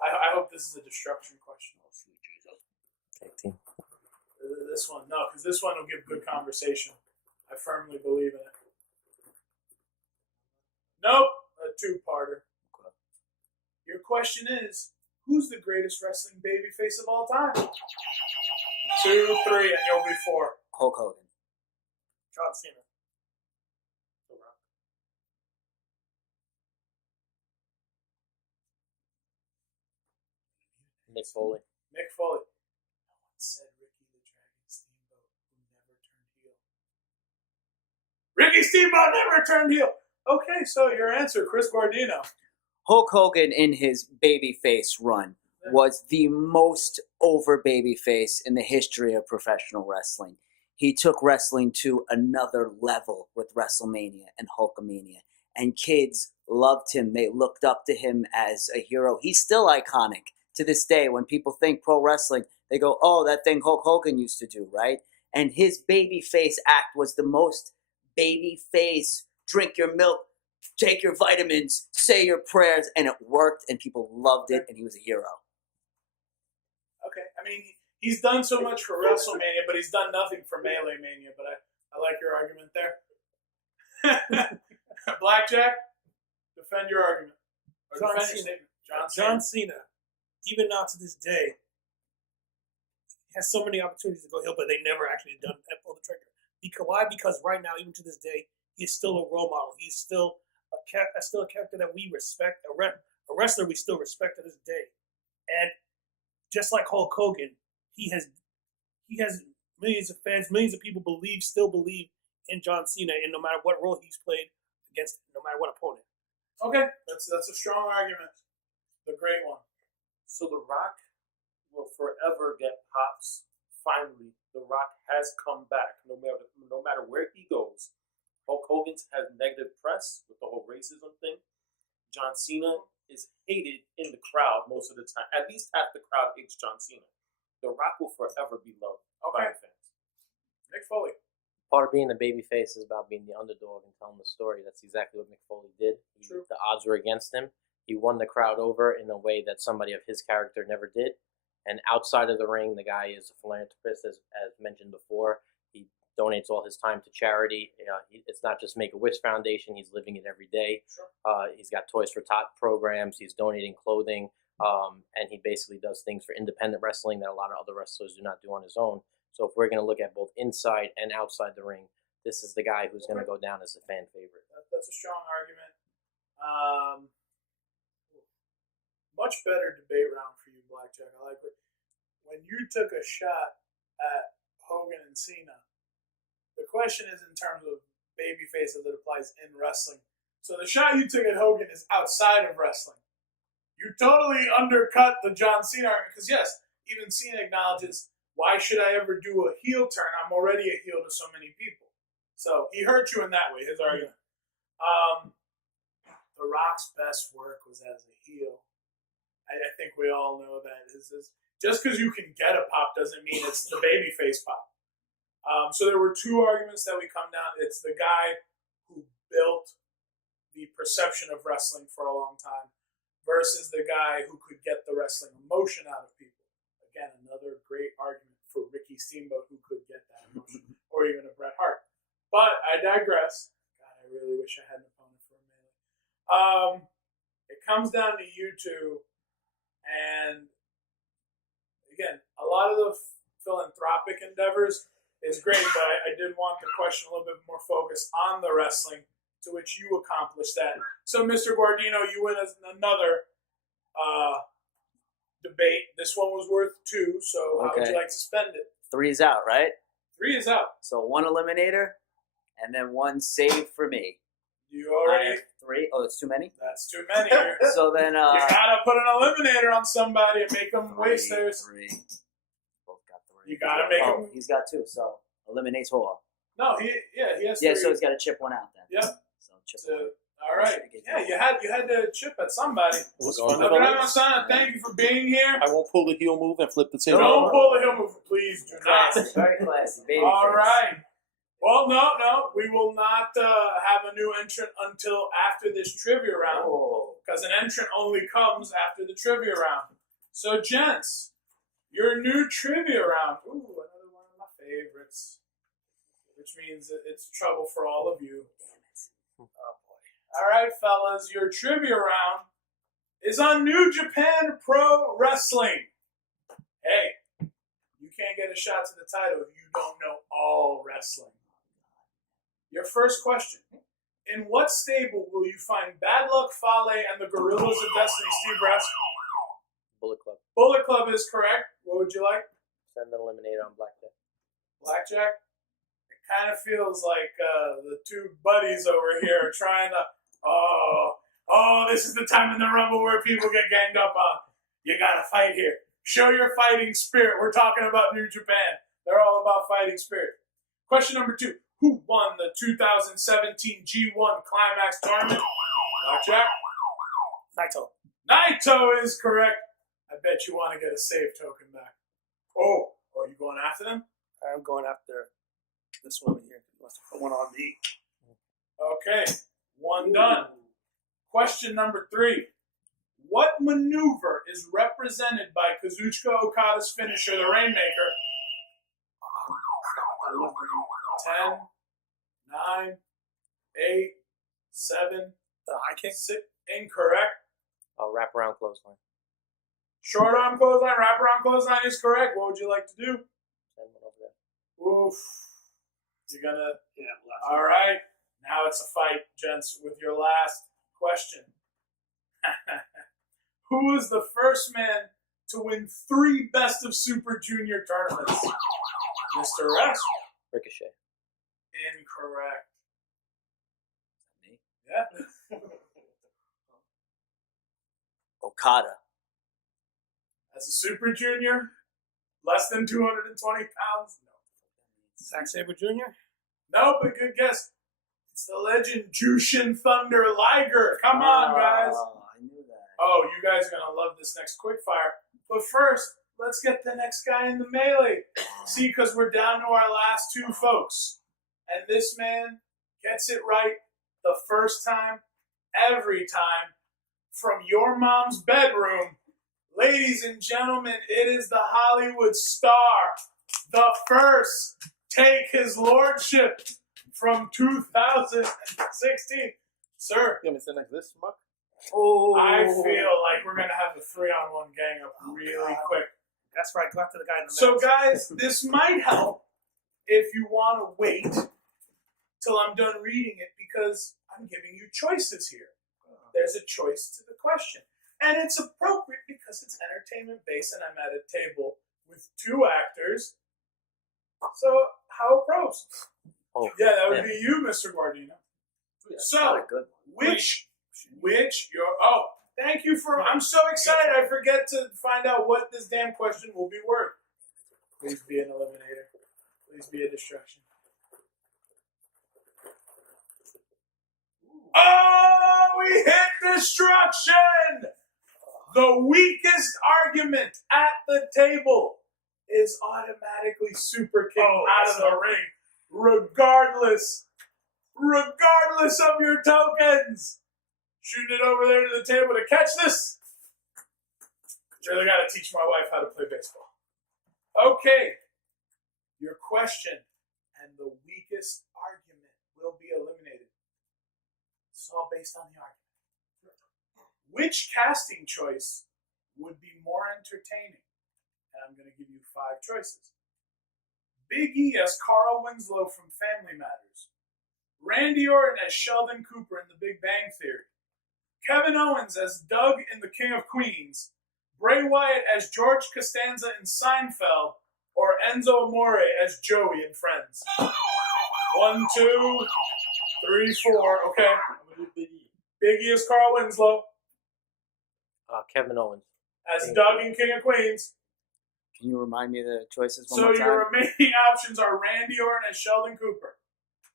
I hope this is a destruction question. Tag team. This one, no, because this one will give good conversation. I firmly believe in it. Nope, a 2-parter. Your question is, who's the greatest wrestling babyface of all time? 2, 3, and you'll be 4. Hulk Hogan. John Cena. Mick Foley. Mick Foley. No one said Ricky the Dragon Steamboat, who never turned heel. Ricky Steamboat never turned heel. Okay, so your answer, Chris Guardino. Hulk Hogan in his babyface run was the most over babyface in the history of professional wrestling. He took wrestling to another level with WrestleMania and Hulkamania. And kids loved him. They looked up to him as a hero. He's still iconic to this day. When people think pro wrestling, they go, oh, that thing Hulk Hogan used to do, right? And his babyface act was the most babyface, drink your milk, take your vitamins, say your prayers, and it worked, and people loved it, and he was a hero. Okay, I mean, he's done so much for WrestleMania, but he's done nothing for Melee Mania, but I like your argument there. Blackjack, defend your argument. Or John defend your Cena. statement. John Cena, even now to this day, has so many opportunities to go heel, but they never actually pull the trigger. Because why? Because right now, even to this day, he's still a role model. He's still a character that we respect. A wrestler we still respect to this day. And just like Hulk Hogan, he has millions of fans, millions of people still believe in John Cena, and no matter what role he's played against, no matter what opponent. Okay, that's a strong argument. The great one. So The Rock will forever get pops. Finally, The Rock has come back. No matter where he goes, Hulk Hogan's has negative press with the whole racism thing. John Cena is hated in the crowd most of the time. At least half the crowd hates John Cena. The Rock will forever be loved by the fans. Mick Foley. Part of being a babyface is about being the underdog and telling the story. That's exactly what Mick Foley did. True. The odds were against him. He won the crowd over in a way that somebody of his character never did. And outside of the ring, the guy is a philanthropist, as mentioned before. He donates all his time to charity. It's not just Make-A-Wish Foundation. He's living it every day. He's got Toys for Tot programs. He's donating clothing. And he basically does things for independent wrestling that a lot of other wrestlers do not do on his own. So if we're going to look at both inside and outside the ring, this is the guy who's going to go down as a fan favorite. That's a strong argument. Much better debate round for you, Blackjack. I like it. When you took a shot at Hogan and Cena, the question is in terms of babyface as it applies in wrestling. So the shot you took at Hogan is outside of wrestling. You totally undercut the John Cena argument because, yes, even Cena acknowledges, why should I ever do a heel turn? I'm already a heel to so many people. So he hurt you in that way, his argument. The Rock's best work was as a heel. I think we all know that. Just because you can get a pop doesn't mean it's the babyface pop. So there were two arguments that we come down. It's the guy who built the perception of wrestling for a long time versus the guy who could get the wrestling emotion out of people. Again, another great argument for Ricky Steamboat, who could get that emotion, or even a Bret Hart. But I digress. God, I really wish I had an opponent for a minute. It comes down to you two, and again, a lot of the philanthropic endeavors is great, but I did want the question a little bit more focused on the wrestling, to which you accomplished that. So, Mr. Guardino, you win another debate. This one was worth 2, so how would you like to spend it? 3 is out, right? 3 is out. So 1 eliminator, and then 1 save for me. You already... I have 3. Oh, that's too many? That's too many. So then... you gotta put an eliminator on somebody and make them waste theirs. 3. Both got 3. You gotta make him... He's got 2, so eliminates Hall. No, he has 3. Yeah, so he's got to chip 1 out then. Yep. So chip 1. All right. Yeah, you had to chip at somebody. Thank you for being here. I won't pull the heel move and flip the table. Don't pull the heel move, please do not. Classy, very classy. Baby All face. right. Well, no, we will not have a new entrant until after this trivia round, because an entrant only comes after the trivia round. So, gents, your new trivia round. Ooh, another one of my favorites, which means it's trouble for all of you. Oh, boy. All right, fellas, your trivia round is on New Japan Pro Wrestling. Hey, you can't get a shot to the title if you don't know all wrestling. Your first question. In what stable will you find Bad Luck Fale and the Gorillas of Destiny, Steve Rask? Bullet Club. Bullet Club is correct. What would you like? Send an eliminator on Blackjack. Blackjack? It kind of feels like the two buddies over here are trying to, this is the time in the Rumble where people get ganged up on. You gotta fight here. Show your fighting spirit. We're talking about New Japan. They're all about fighting spirit. Question number 2. Who won the 2017 G1 Climax Tournament? Blackjack? Naito is correct. I bet you want to get a save token back. Oh, are you going after them? I'm going after this one here. He wants to put one on me. Okay, 1 done. Question number 3. What maneuver is represented by Kazuchika Okada's finisher, the Rainmaker? 10, 9, 8, 7. The high kick? 6. Incorrect. Wraparound clothesline. Short arm clothesline, wraparound clothesline is correct. What would you like to do? Send one over there. Oof. You're gonna... Yeah. All right. Now it's a fight, gents, with your last question. Who is the first man to win 3 Best of Super Junior tournaments? Mr. Rex. Ricochet. Incorrect. Me? Yeah. Okada. As a Super Junior, less than 220 pounds? No. Zack Sabre Jr.? No, but good guess. It's the legend Jushin Thunder Liger. Come on, guys. I knew that. Oh, you guys are going to love this next quickfire. But first, let's get the next guy in the melee. See, because we're down to our last 2 folks. And this man gets it right the first time, every time, from your mom's bedroom. Ladies and gentlemen, it is the Hollywood star, the first Take His Lordship from 2016. Sir, You want me to sit next to this schmuck? Oh, I feel like we're going to have a 3-on-1 gang up really quick. That's right. Go after the guy in the So, mask. guys, this might help if you want to wait till I'm done reading it because I'm giving you choices here. There's a choice to the question. And it's appropriate because it's entertainment based and I'm at a table with 2 actors. So, how approach? Oh, Yeah, that would be you, Mr. Guardino. So, not a good one. which your thank you for I'm so excited I forget to find out what this damn question will be worth. Please be an eliminator. Please be a distraction. Oh, we hit destruction! The weakest argument at the table is automatically super kicked out of the ring, regardless of your tokens. Shooting it over there to the table to catch this. Really got to teach my wife how to play baseball. Okay, your question and the weakest argument will be eliminated. This is all based on the argument. Which casting choice would be more entertaining? And I'm going to give you 5 choices. Big E as Carl Winslow from Family Matters. Randy Orton as Sheldon Cooper in The Big Bang Theory. Kevin Owens as Doug in The King of Queens. Bray Wyatt as George Costanza in Seinfeld. Or Enzo Amore as Joey in Friends. 1, 2, 3, 4. Okay. Big E as Carl Winslow. Kevin Owens. As Doug in King of Queens. Can you remind me of the choices one So more time? your remaining options are Randy Orton as Sheldon Cooper,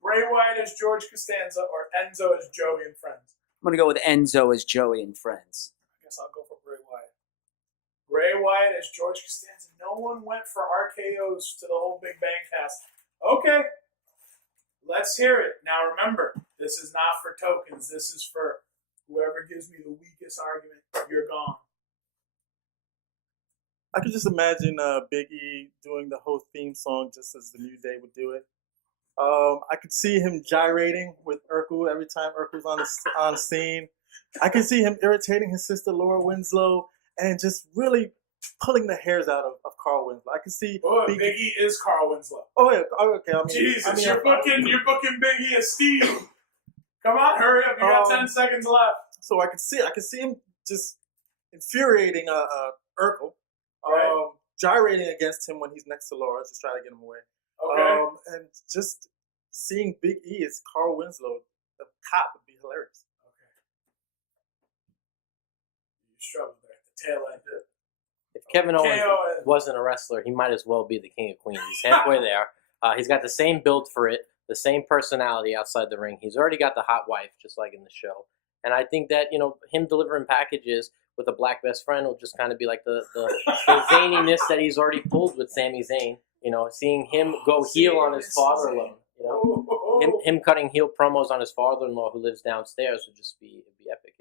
Bray Wyatt as George Costanza, or Enzo as Joey and Friends. I'm going to go with Enzo as Joey and Friends. I guess I'll go for Bray Wyatt. Bray Wyatt as George Costanza. No one went for RKOs to the whole Big Bang cast. Okay. Let's hear it. Now remember, this is not for tokens. This is for whoever gives me the weakest argument. You're gone. I could just imagine Big E doing the whole theme song just as the New Day would do it. I could see him gyrating with Urkel every time Urkel's on scene. I could see him irritating his sister Laura Winslow and just really pulling the hairs out of Carl Winslow. I could see Big E is Carl Winslow. Oh yeah, okay. Jesus, you're booking Big E as Steve. Come on, hurry up! You got 10 seconds left. So I could see him just infuriating Urkel, Right. gyrating against him when he's next to Laura, just trying to get him away. Okay. And just seeing Big E as Carl Winslow, the cop, would be hilarious. Okay. You struggled there at the tail end. If Kevin Owens KO. wasn't a wrestler, he might as well be the King of Queens. He's halfway there. He's got the same build for it, the same personality outside the ring. He's already got the hot wife, just like in the show. And I think that, him delivering packages with a black best friend will just kind of be like the zaniness that he's already pulled with Sami Zayn. Seeing him go heel on his father-in-law. Him cutting heel promos on his father-in-law who lives downstairs would just be epic.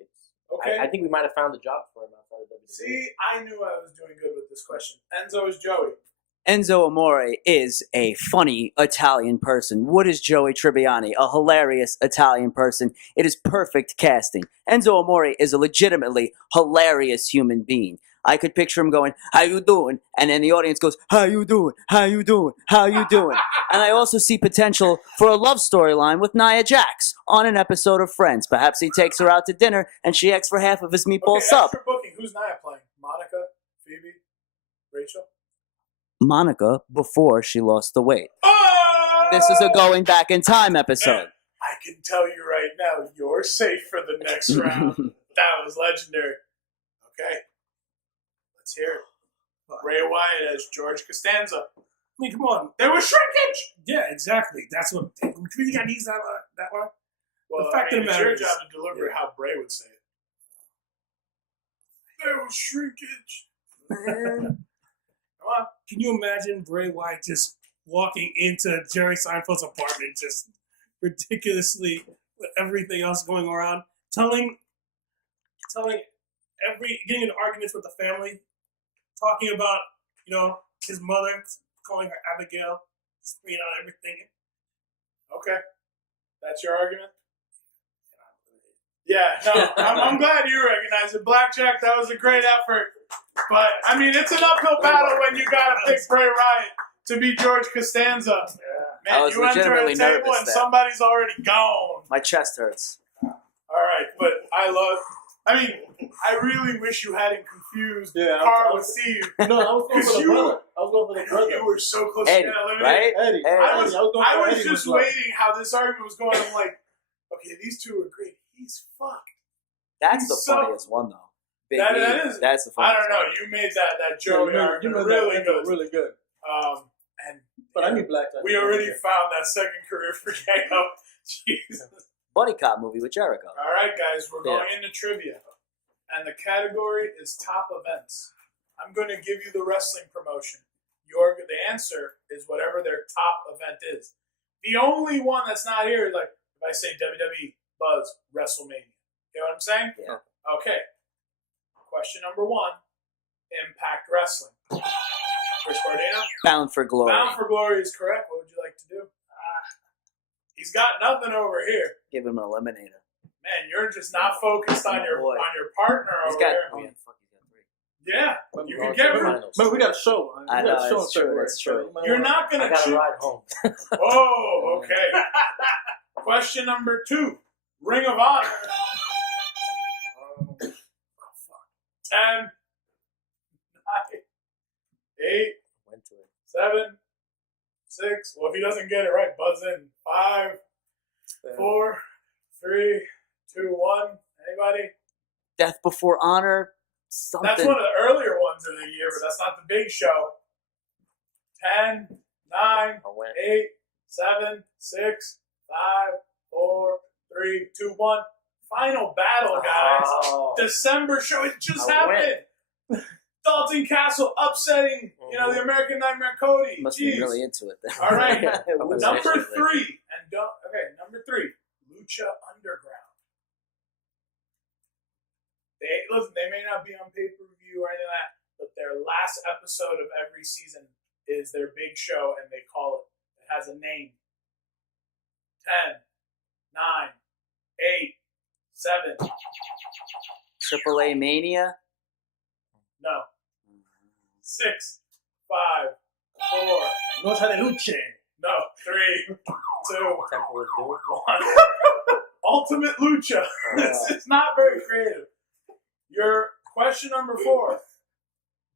Okay. I think we might have found the job for him outside of WWE. See, I knew I was doing good with this question. Enzo is Joey. Enzo Amore is a funny Italian person. What is Joey Tribbiani? A hilarious Italian person. It is perfect casting. Enzo Amore is a legitimately hilarious human being. I could picture him going, "How you doing?" And then the audience goes, "How you doing? How you doing? How you doing?" And I also see potential for a love storyline with Nia Jax on an episode of Friends. Perhaps he takes her out to dinner and she asks for half of his meatball sub. Extra booking. Who's Nia playing? Monica? Phoebe? Rachel? Monica before she lost the weight. Oh! This is a going back in time episode. I can tell you right now, you're safe for the next round. That was legendary. Okay. Let's hear it. Bray Wyatt as George Costanza. I mean, come on. There was shrinkage! Yeah, exactly. That's what. We really got to use that one. Well, The fact of the it's matter your is- job to deliver it how Bray would say it. There was shrinkage. Come on. Can you imagine Bray Wyatt just walking into Jerry Seinfeld's apartment, just ridiculously with everything else going around, getting into arguments with the family, talking about, his mother, calling her Abigail, spraying on everything. Okay. That's your argument? Yeah, no, I'm glad you recognize it. Blackjack, that was a great effort. But, I mean, it's an uphill battle when you got to pick Bray Wyatt to be George Costanza. I Man, was you enter a legitimately table nervous and there. somebody's already gone. My chest hurts. All right, but I really wish you hadn't confused Carl with Steve. No, I was going for the brother. I was going for the brother. You were so close Eddie, to getting eliminated. right? Eddie. Eddie. I was just waiting how this argument was going. I'm like, okay, these two are great. He's fucked. That's He's the so- funniest one, though. Big That E, is. That's the I funniest don't know. one. You made that Joey You argument made really that good. really good. And But I need Blackjack. we already found that second career for Jacob. Jesus. Buddy cop movie with Jericho. All right, guys, we're going into trivia. And the category is top events. I'm going to give you the wrestling promotion. The answer is whatever their top event is. The only one that's not here is like, if I say WWE, Buzz, WrestleMania. You know what I'm saying? Yeah. Okay. Question number 1, Impact Wrestling. Chris Bardino? Bound for Glory. Bound for Glory is correct. What would you like to do? He's got nothing over here. Give him an eliminator. Man, you're just not focused on your Boy. partner He's over got. here. Oh, yeah, fuck, he's got 3. Yeah, you can get rid. But we got a show. I know, it's true. It's true. You're not I gonna got to choose. ride home. Oh, okay. Question number 2, Ring of Honor. 10, 9, 8, Went to it. 7, 6. Well, if he doesn't get it right, buzz in. 5, 4, 3, 2, 1. Anybody? Death Before Honor. Something. That's one of the earlier ones of the year, but that's not the big show. 10, 9, I went. 8, 7, 6, 5, 4, 3, 2, 1. Final battle, guys. Oh. December show. It just I happened. Dalton Castle upsetting, the American Nightmare Cody. Must Jeez. be really into it then. All right. It was Number actually 3. Number 3. Lucha Underground. They may not be on pay-per-view or anything like that, but their last episode of every season is their big show, and they call it. It has a name. 10, 9, 8, 7. AAA Mania. No. 6, 5, 4. Noche de Luche. No. 3, 2, Temple of Doom. 1. Ultimate Lucha. This is not very creative. Your question number 4.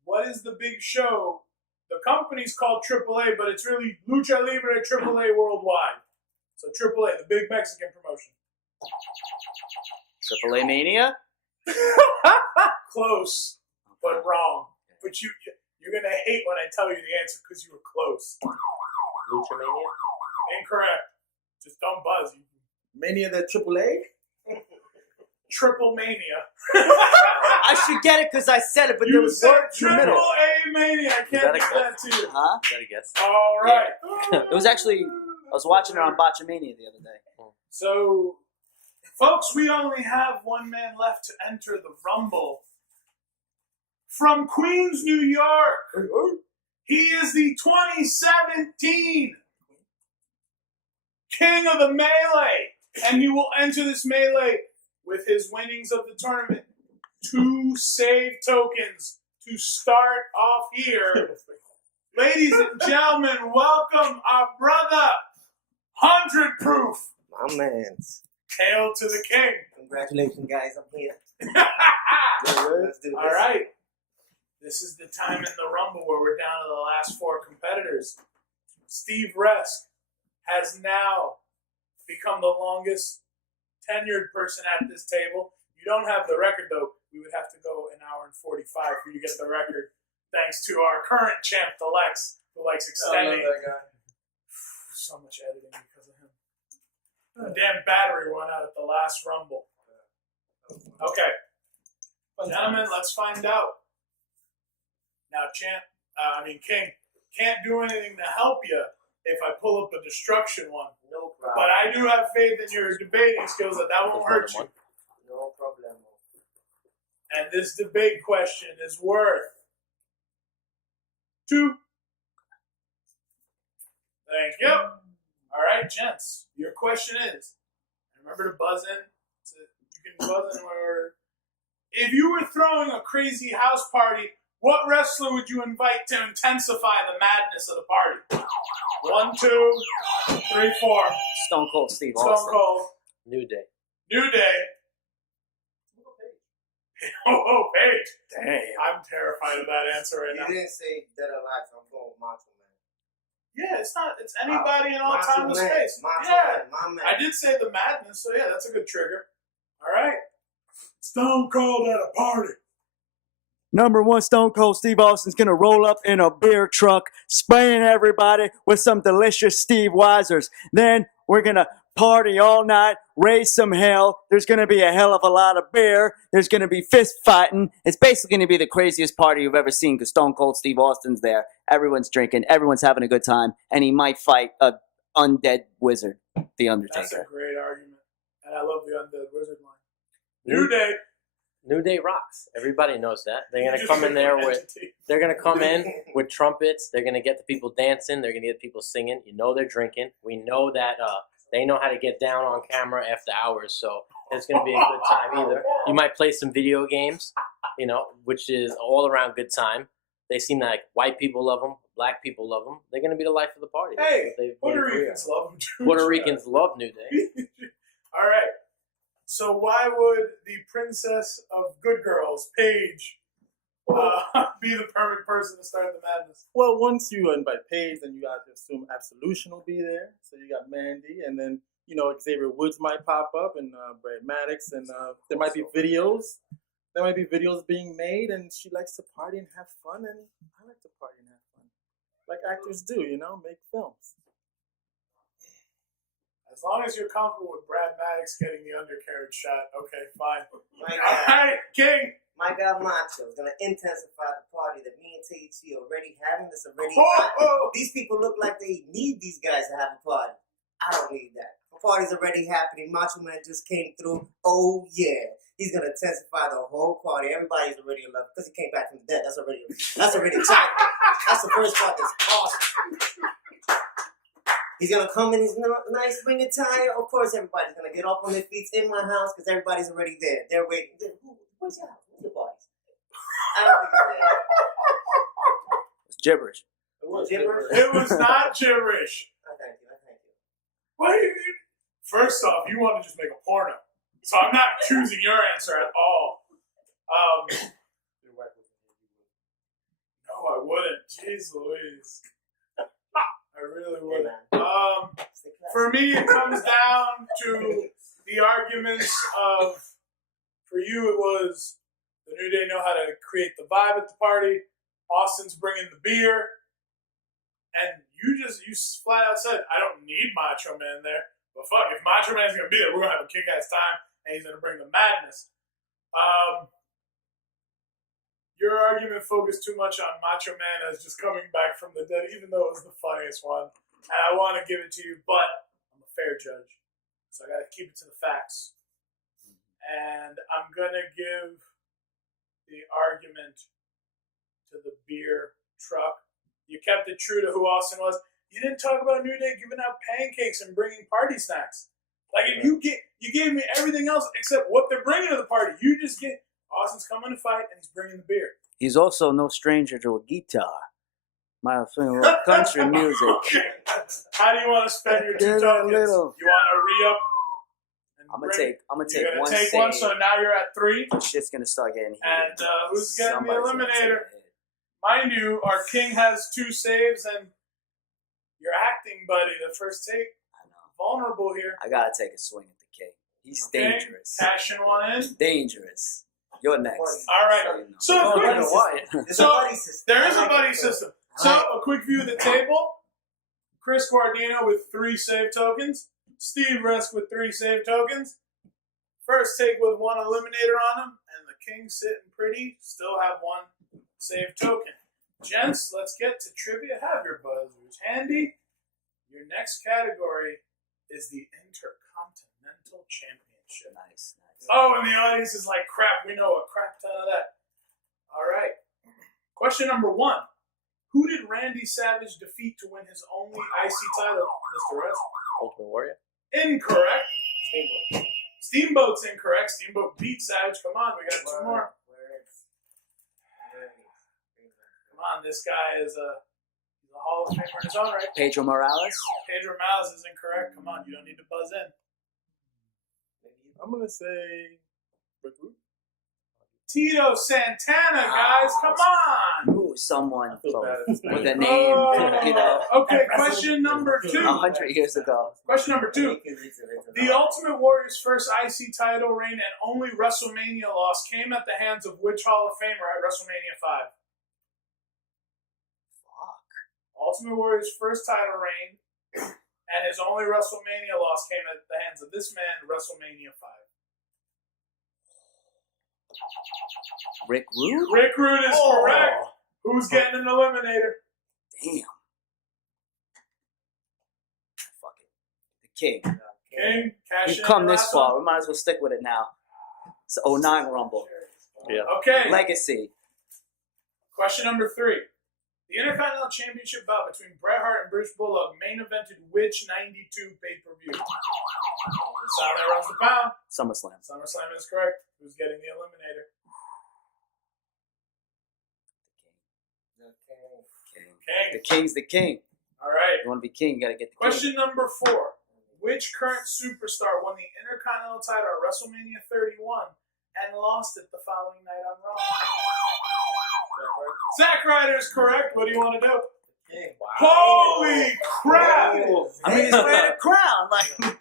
What is the big show? The company's called AAA, but it's really Lucha Libre AAA Worldwide. So AAA, the big Mexican promotion. AAA Mania. Close, but wrong. But you're going to hate when I tell you the answer because you were close. Lucha Mania. Incorrect. Just don't buzz. Mania the AAA? Triple Mania. I should get it because I said it, but there You was said words in the Triple middle. A Mania. I can't that a give that to you. Huh? Got to guess. All right. It was actually, I was watching it on Botchamania the other day. So, folks, we only have one man left to enter the Rumble. From Queens, New York, he is the 2017 King of the Melee, and he will enter this melee with his winnings of the tournament. 2 save tokens to start off here. Ladies and gentlemen, welcome our brother, 100 Proof. My man's. Hail to the king. Congratulations, guys. I'm here. Let's do this. All right. This is the time in the Rumble where we're down to the last 4 competitors. Steve Resk has now become the longest tenured person at this table. You don't have the record, though. We would have to go an hour and 45 for you to get the record, thanks to our current champ, the Lex, who likes extending. I love that guy. So much editing because of him. The damn battery went out at the last Rumble. Okay. Gentlemen, let's find out. Now, King, can't do anything to help you if I pull up a destruction one. No problem. But I do have faith in your debating skills that won't hurt you. No problem. And this debate question is worth 2. Thank you. All right, gents. Your question is, remember to buzz in. You can buzz in wherever. If you were throwing a crazy house party, what wrestler would you invite to intensify the madness of the party? 1, 2, 3, 4. Stone Cold Steve Stone Austin. Cold. New Day. New Day. Oh, Paige. Damn. I'm terrified of that answer right You now. didn't say Dead or Alive, so I'm going with Macho Man. Yeah, it's not. It's anybody in all time and Macho Man. space. Macho Yeah, Man, my man. I did say the madness, so yeah, that's a good trigger. All right. Stone Cold at a party. Number 1, Stone Cold Steve Austin's gonna roll up in a beer truck, spraying everybody with some delicious Steve Weisers. Then we're gonna party all night, raise some hell. There's gonna be a hell of a lot of beer. There's gonna be fist fighting. It's basically gonna be the craziest party you've ever seen because Stone Cold Steve Austin's there. Everyone's drinking, everyone's having a good time, and he might fight a undead wizard, the Undertaker. That's a great argument, and I love the undead wizard line. New Day. New Day rocks. Everybody knows that. They're gonna come in there with. They're gonna come in with trumpets. They're gonna get the people dancing. They're gonna get people singing. You know they're drinking. We know that they know how to get down on camera after hours. So it's gonna be a good time. Either you might play some video games, which is all around good time. They seem like white people love them, black people love them. They're gonna be the life of the party. Hey, They've Puerto made it clear. Ricans love them too. Puerto Ricans love New Day. All right. So why would the princess of good girls, Paige, be the perfect person to start the madness? Well, once you invite Paige, then you got to assume Absolution will be there. So you got Mandy, and then Xavier Woods might pop up, and Brad Maddox, and there might be videos. There might be videos being made, and she likes to party and have fun, and I like to party and have fun, like actors do. Make films. As long as you're comfortable with Brad Maddox getting the undercarriage shot, okay, fine. My All guy, right, King. my guy Macho is going to intensify the party that me and THC already having. This already These people look like they need these guys to have a party. I don't need that. The party's already happening. Macho Man just came through. Oh, yeah. He's going to intensify the whole party. Everybody's already in love because he came back from the dead. That's already exciting. That's the first part that's awesome. He's going to come in his nice ring attire. Of course, everybody's going to get up on their feet in my house because everybody's already there. They're waiting. Where's your house? Where's your boys? I don't think it's there. It's gibberish. It was gibberish? It was not gibberish. I thank you. What do you mean? First off, you want to just make a porno. So I'm not choosing your answer at all. No, I wouldn't. Jeez Louise. I really wouldn't. For me, it comes down to the arguments of, for you, it was the New Day know how to create the vibe at the party. Austin's bringing the beer. And you flat out said, I don't need Macho Man there. But fuck, if Macho Man's going to be there, we're going to have a kick-ass time, and he's going to bring the madness. Your argument focused too much on Macho Man as just coming back from the dead, even though it was the funniest one. And I want to give it to you, but I'm a fair judge. So I got to keep it to the facts. And I'm going to give the argument to the beer truck. You kept it true to who Austin was. You didn't talk about New Day giving out pancakes and bringing party snacks. Like, if you gave me everything else except what they're bringing to the party. You just get Austin's coming to fight and he's bringing the beer. He's also no stranger to a guitar. Might swing a little country music. Okay. How do you want to spend your 2 tokens? You want to re-up? I'm gonna take You're one. Take one, so now you're at 3. Shit's gonna start getting heated. And who's getting the Somebody's gonna take eliminator? a hit. Mind you, our king has 2 saves, and your acting buddy, the first take, vulnerable here. I gotta take a swing at the king. He's Okay, dangerous. cashing one in. Dangerous. You're next. All right. So, Oh, quick, I don't know why. There's So, a buddy system. there is I a like buddy it. system. So, a quick view of the table. Chris Guardino with 3 save tokens. Steve Rusk with 3 save tokens. First take with 1 eliminator on him. And the king sitting pretty. Still have 1 save token. Gents, let's get to trivia. Have your buzzers handy. Your next category is the Intercontinental Championship. Nice. Oh, and the audience is like, crap, we know a crap ton of that. All right. Question number 1. Who did Randy Savage defeat to win his only IC title, Mr. Rest? Ultimate Warrior. Incorrect. Steamboat. Steamboat's incorrect. Steamboat beat Savage. Come on, we got two more. Come on, this guy is he's a Hall of Famer in his own right. Pedro Morales. Pedro Morales is incorrect. Come on, you don't need to buzz in. I'm gonna say Rick Rude. Tito Santana, guys, come on. Ooh, someone I feel bad. with a name, you know, Okay, question number 2. 100 years ago. Question number 2. The Ultimate Warrior's first IC title reign and only WrestleMania loss came at the hands of which Hall of Famer at WrestleMania 5? Ultimate Warrior's first title reign and his only WrestleMania loss came at the hands of this man at WrestleMania 5. Rick Rude? Rick Rude is correct. Who's getting an eliminator? Damn. Fuck it. The King. King, cash We've in come your this last far. one? We might as well stick with it now. It's 09 Rumble. Yeah. Okay. Legacy. Question number 3. The Intercontinental Championship bout between Bret Hart and British Bulldog main evented which 92 pay-per-view? Sound that runs the pound. SummerSlam. SummerSlam is correct. Who's getting the eliminator? King. The King's the king. All right. You want to be king, you got to get the Question king. number 4. Which current superstar won the Intercontinental title at WrestleMania 31 and lost it the following night on Raw? Zack Ryder is correct. What do you want to do? Holy crap! I mean, he's wearing a crown. Like,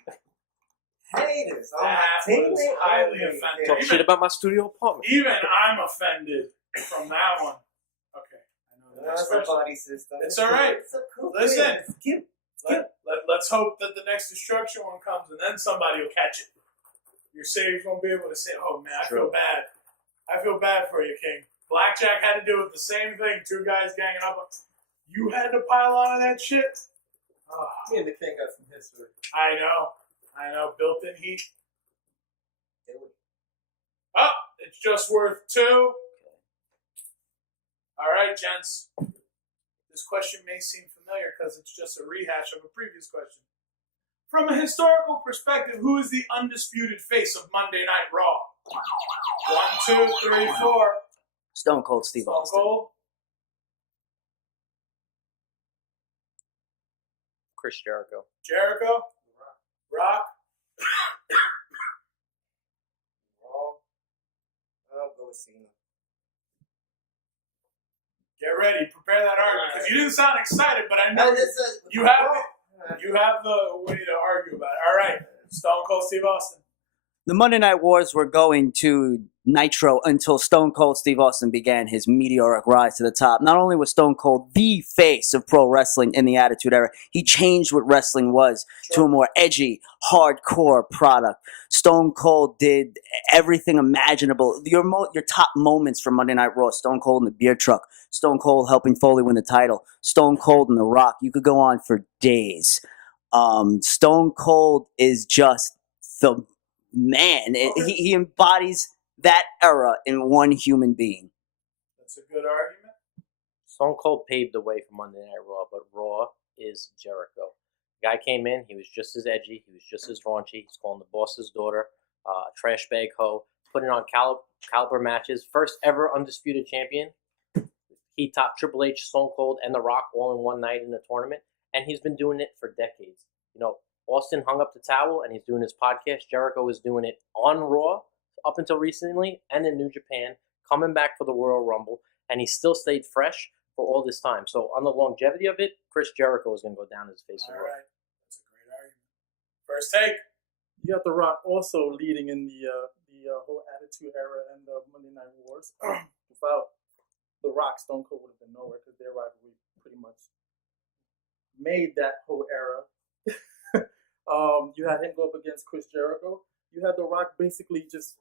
Haters. I'm That a teammate was highly only. offensive. Talk shit about my studio apartment. Even I'm offended from that one. Okay. I know the next That's a question. body system. It's all right. It's a cool Listen. thing. It's cute. Let's hope that the next destruction one comes and then somebody will catch it. Your saviors won't be able to say, oh man, I feel bad. I feel bad for you, King. Blackjack had to do with the same thing. 2 guys ganging up. You had to pile on that shit? Oh, Me and the King got some history. I know. Built-in heat. Oh, it's just worth 2. All right, gents. This question may seem familiar because it's just a rehash of a previous question. From a historical perspective, who is the undisputed face of Monday Night Raw? 1, 2, 3, 4. Stone Cold Steve Stone Austin. Cold. Chris Jericho. Jericho. Rock. I'll go with Cena. Get ready. Prepare that argument because you didn't sound excited, but I know No, this is- you have the way to argue about it. All right. Stone Cold Steve Austin. The Monday Night Wars were going to Nitro until Stone Cold Steve Austin began his meteoric rise to the top. Not only was Stone Cold the face of pro wrestling in the Attitude Era, he changed what wrestling was to a more edgy, hardcore product. Stone Cold did everything imaginable. Your top moments from Monday Night Raw: Stone Cold in the beer truck, Stone Cold helping Foley win the title, Stone Cold and The Rock. You could go on for days. Stone Cold is just the man. He embodies that era in one human being. That's a good argument. Stone Cold paved the way for Monday Night Raw, but Raw is Jericho. Guy came in, he was just as edgy, he was just as raunchy. He's calling the boss's daughter trash bag hoe, putting on caliber matches. First ever undisputed champion. He topped Triple H, Stone Cold, and The Rock all in one night in the tournament, and he's been doing it for decades. You know, Austin hung up the towel, and he's doing his podcast. Jericho is doing it on Raw up until recently, and in New Japan, coming back for the Royal Rumble, and he still stayed fresh for all this time. So on the longevity of it, Chris Jericho is going to go down as face of All Raw. right. That's a great argument. First take. You got The Rock also leading in the whole Attitude Era and the Monday Night Wars. Without The Rock, Stone Cold would have been nowhere because their rivalry pretty much made that whole era. You had him go up against Chris Jericho. You had The Rock basically just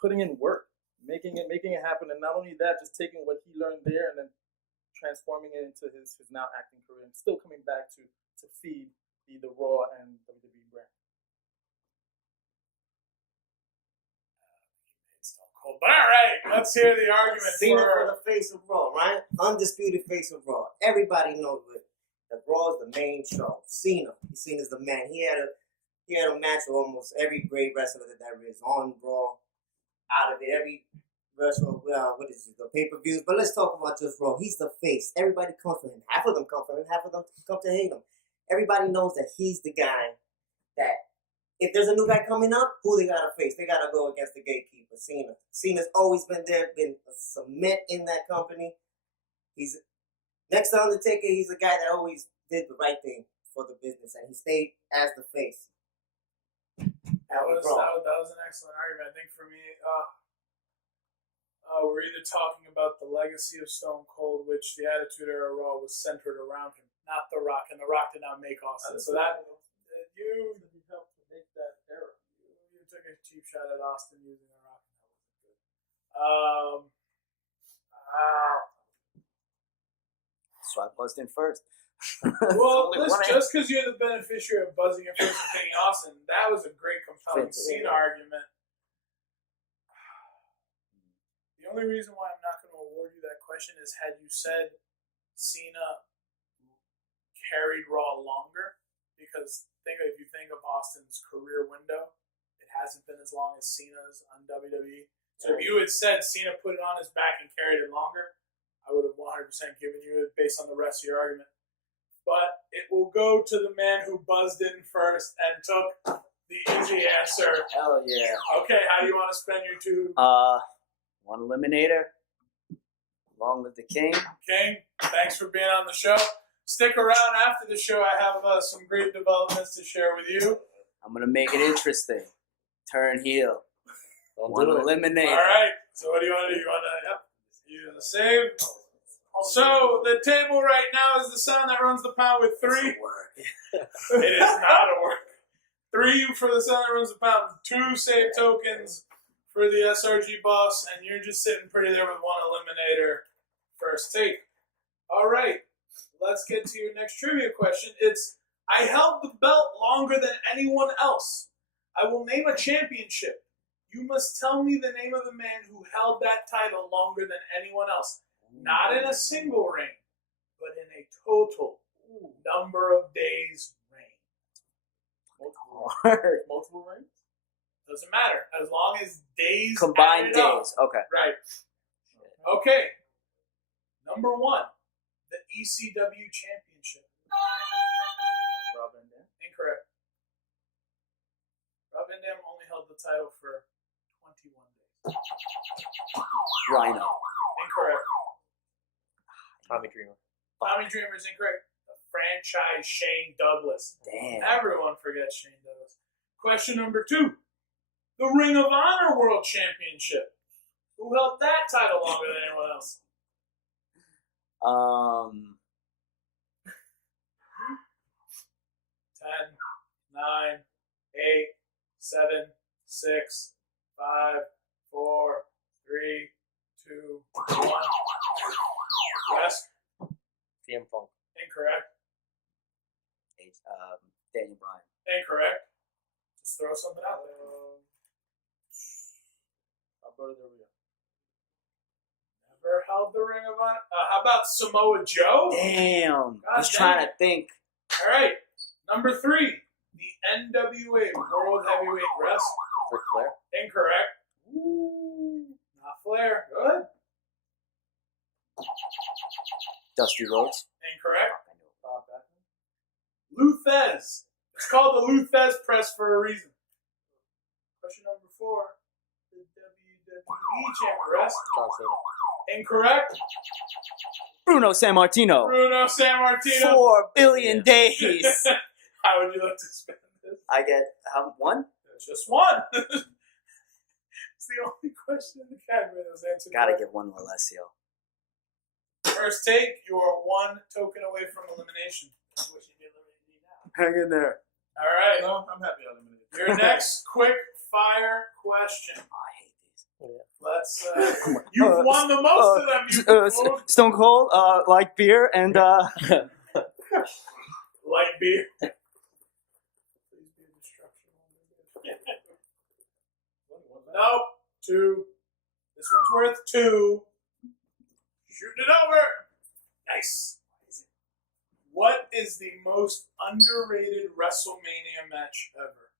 putting in work, making it happen, and not only that, just taking what he learned there and then transforming it into his now acting career, and still coming back to feed the Raw and WWE brand. Stone Cold possible. But all right, let's hear the argument Cena for for the face of Raw, right? Undisputed face of Raw. Everybody knows it. That Raw is the main show. Cena's the man. He had a match with almost every great wrestler that there is on Raw. Out of it, every wrestler, what is it, the pay-per-views. But let's talk about just Raw. He's the face. Everybody comes for him. Half of them come for him. Half of them come to hate him. Everybody knows that he's the guy that if there's a new guy coming up, who they gotta face? They gotta go against the gatekeeper, Cena. Cena's always been there, been a cement in that company. He's next to Undertaker. He's the guy that always did the right thing for the business, and he stayed as the face. that was an excellent argument. I think for me, we're either talking about the legacy of Stone Cold, which the Attitude Era Raw was centered around him, not The Rock, and The Rock did not make Austin. So that you helped to make that era. You took a cheap shot at Austin using The Rock, and that wasn't good. So I buzzed in first. Well, Only listen, one just because you're the beneficiary of buzzing in first and taking Austin, that was a great, compelling Cena argument. The only reason why I'm not going to award you that question is had you said Cena carried Raw longer, because if you think of Austin's career window, it hasn't been as long as Cena's on WWE. So if you had said Cena put it on his back and carried it longer, I would have 100% given you it based on the rest of your argument. But it will go to the man who buzzed in first and took the easy answer. Hell yeah. Okay, how do you want to spend your two? One eliminator. Long live the king. King, thanks for being on the show. Stick around after the show. I have some great developments to share with you. I'm gonna make it interesting. Turn heel. Don't One do it. eliminator. All right. So what do you want to do? You want to save? So the table right now is the Son that runs the pound with 3. It is not a work. 3 for the Son that runs the pound. 2 save tokens for the SRG boss, and you're just sitting pretty there with 1 eliminator. First take. All right. Let's get to your next trivia question. It's, I held the belt longer than anyone else. I will name a championship. You must tell me the name of the man who held that title longer than anyone else. Not in a single reign, but in a total number of days reign. Multiple rings? Doesn't matter. As long as days Combined added up. days. Okay. Right. Okay. Number 1. The ECW Championship. Rob Van Dam? Incorrect. Rob Van Dam only held the title for 21 days. Rhino. Incorrect. Tommy Dreamer. Tommy Dreamer is incorrect. The franchise Shane Douglas. Damn. Everyone forgets Shane Douglas. Question number 2. The Ring of Honor World Championship. Who held that title longer than anyone else? 10, 9, 8, 7, 6, 5, 4, 3, 2, 1. Yes? CM Punk. Incorrect. Daniel Bryan. Incorrect. Just throw something out there. Alberto Del Rio. Never held the Ring of Honor. How about Samoa Joe? Damn. I was God trying damn to think. All right. Number 3. The NWA World Heavyweight Wrestler. Ric Flair. Incorrect. Ooh, not Flair. Good. Dusty Rhodes. Incorrect. Bob Backlund. Lou Thez. It's called the Lou Thez press for a reason. Question number 4. The WWE Champion. John Cena. Incorrect. Bruno Sammartino. Bruno Sammartino. 4 billion days. How would you like to spend this? I get one. Just 1. It's the only question in the category that was answered. Gotta correct. give one to Alessio. First take, you are 1 token away from elimination. Wish you'd be eliminated now. Hang in there. All right. No, I'm happy I eliminated. Your next quick fire question. Oh, I hate these. Let's. You've won the most of them. You fool. Stone Cold, like beer and Light beer. Please be destruction. Nope. 2. This one's worth 2. Shooting it over. Nice. What is the most underrated WrestleMania match ever?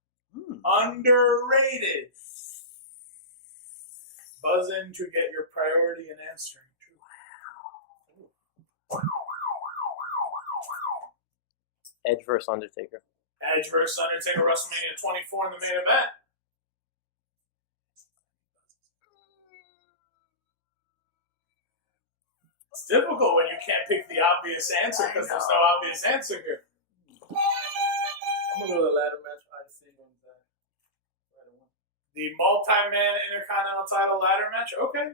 Underrated. Buzz in to get your priority in answering. Edge versus Undertaker. Edge versus Undertaker, WrestleMania 24 in the main event. It's difficult when you can't pick the obvious answer because there's no obvious answer here. I'm gonna go to the ladder match. I see on that. The multi-man Intercontinental title ladder match? Okay.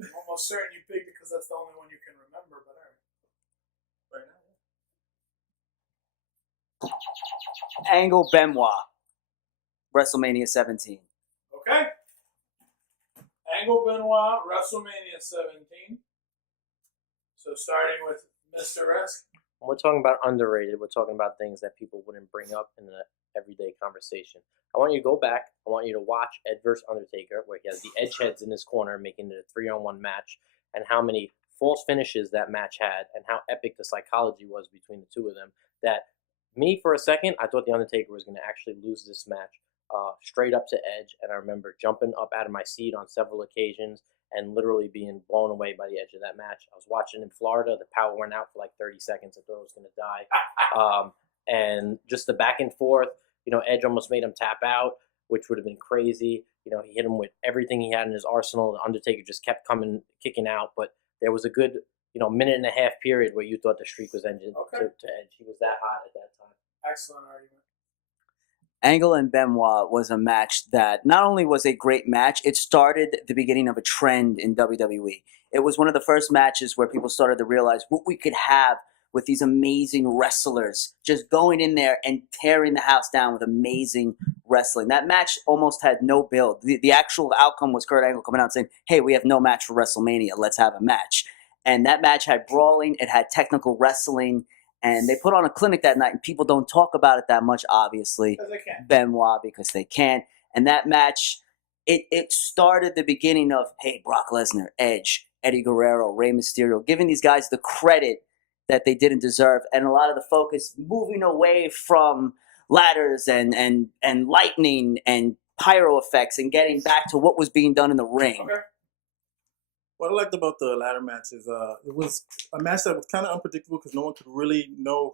I'm almost certain you picked it because that's the only one you can remember, but all right. Right now. Angle Benoit, WrestleMania 17. Okay. Angle Benoit, WrestleMania 17. So starting with Mr. Resk. When we're talking about underrated, we're talking about things that people wouldn't bring up in the everyday conversation. I want you to go back. I want you to watch Edge vs. Undertaker, where he has the edge heads in his corner, making it a 3-on-1 match, and how many false finishes that match had, and how epic the psychology was between the two of them. That me, for a second, I thought the Undertaker was going to actually lose this match straight up to Edge, and I remember jumping up out of my seat on several occasions and literally being blown away by the edge of that match. I was watching in Florida. The power went out for like 30 seconds. I thought I was going to die. And just the back and forth, Edge almost made him tap out, which would have been crazy. He hit him with everything he had in his arsenal. The Undertaker just kept kicking out. But there was a good, minute and a half period where you thought the streak was ended to Edge. He was that hot at that time. Excellent argument. Angle and Benoit was a match that not only was a great match, it started the beginning of a trend in WWE. It was one of the first matches where people started to realize what we could have with these amazing wrestlers just going in there and tearing the house down with amazing wrestling. That match almost had no build. The actual outcome was Kurt Angle coming out and saying, hey, we have no match for WrestleMania. Let's have a match. And that match had brawling. It had technical wrestling. And they put on a clinic that night, and people don't talk about it that much, obviously. Because they can't. Benoit, because they can't. And that match, it started the beginning of, hey, Brock Lesnar, Edge, Eddie Guerrero, Rey Mysterio, giving these guys the credit that they didn't deserve, and a lot of the focus moving away from ladders and lightning and pyro effects and getting back to what was being done in the ring. Okay. What I liked about the ladder match is it was a match that was kind of unpredictable because no one could really know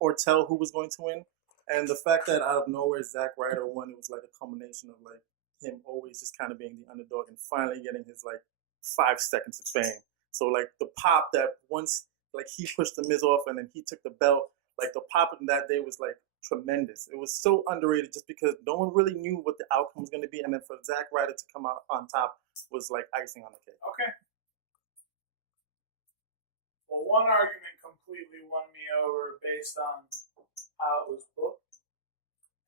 or tell who was going to win. And the fact that out of nowhere Zack Ryder won, it was like a combination of like him always just kind of being the underdog and finally getting his like 5 seconds of fame. So like the pop that once like he pushed the Miz off and then he took the belt, like the pop in that day was like tremendous. It was so underrated just because no one really knew what the outcome was going to be, and then for Zack Ryder to come out on top was like icing on the cake. Okay. Well, one argument completely won me over based on how it was booked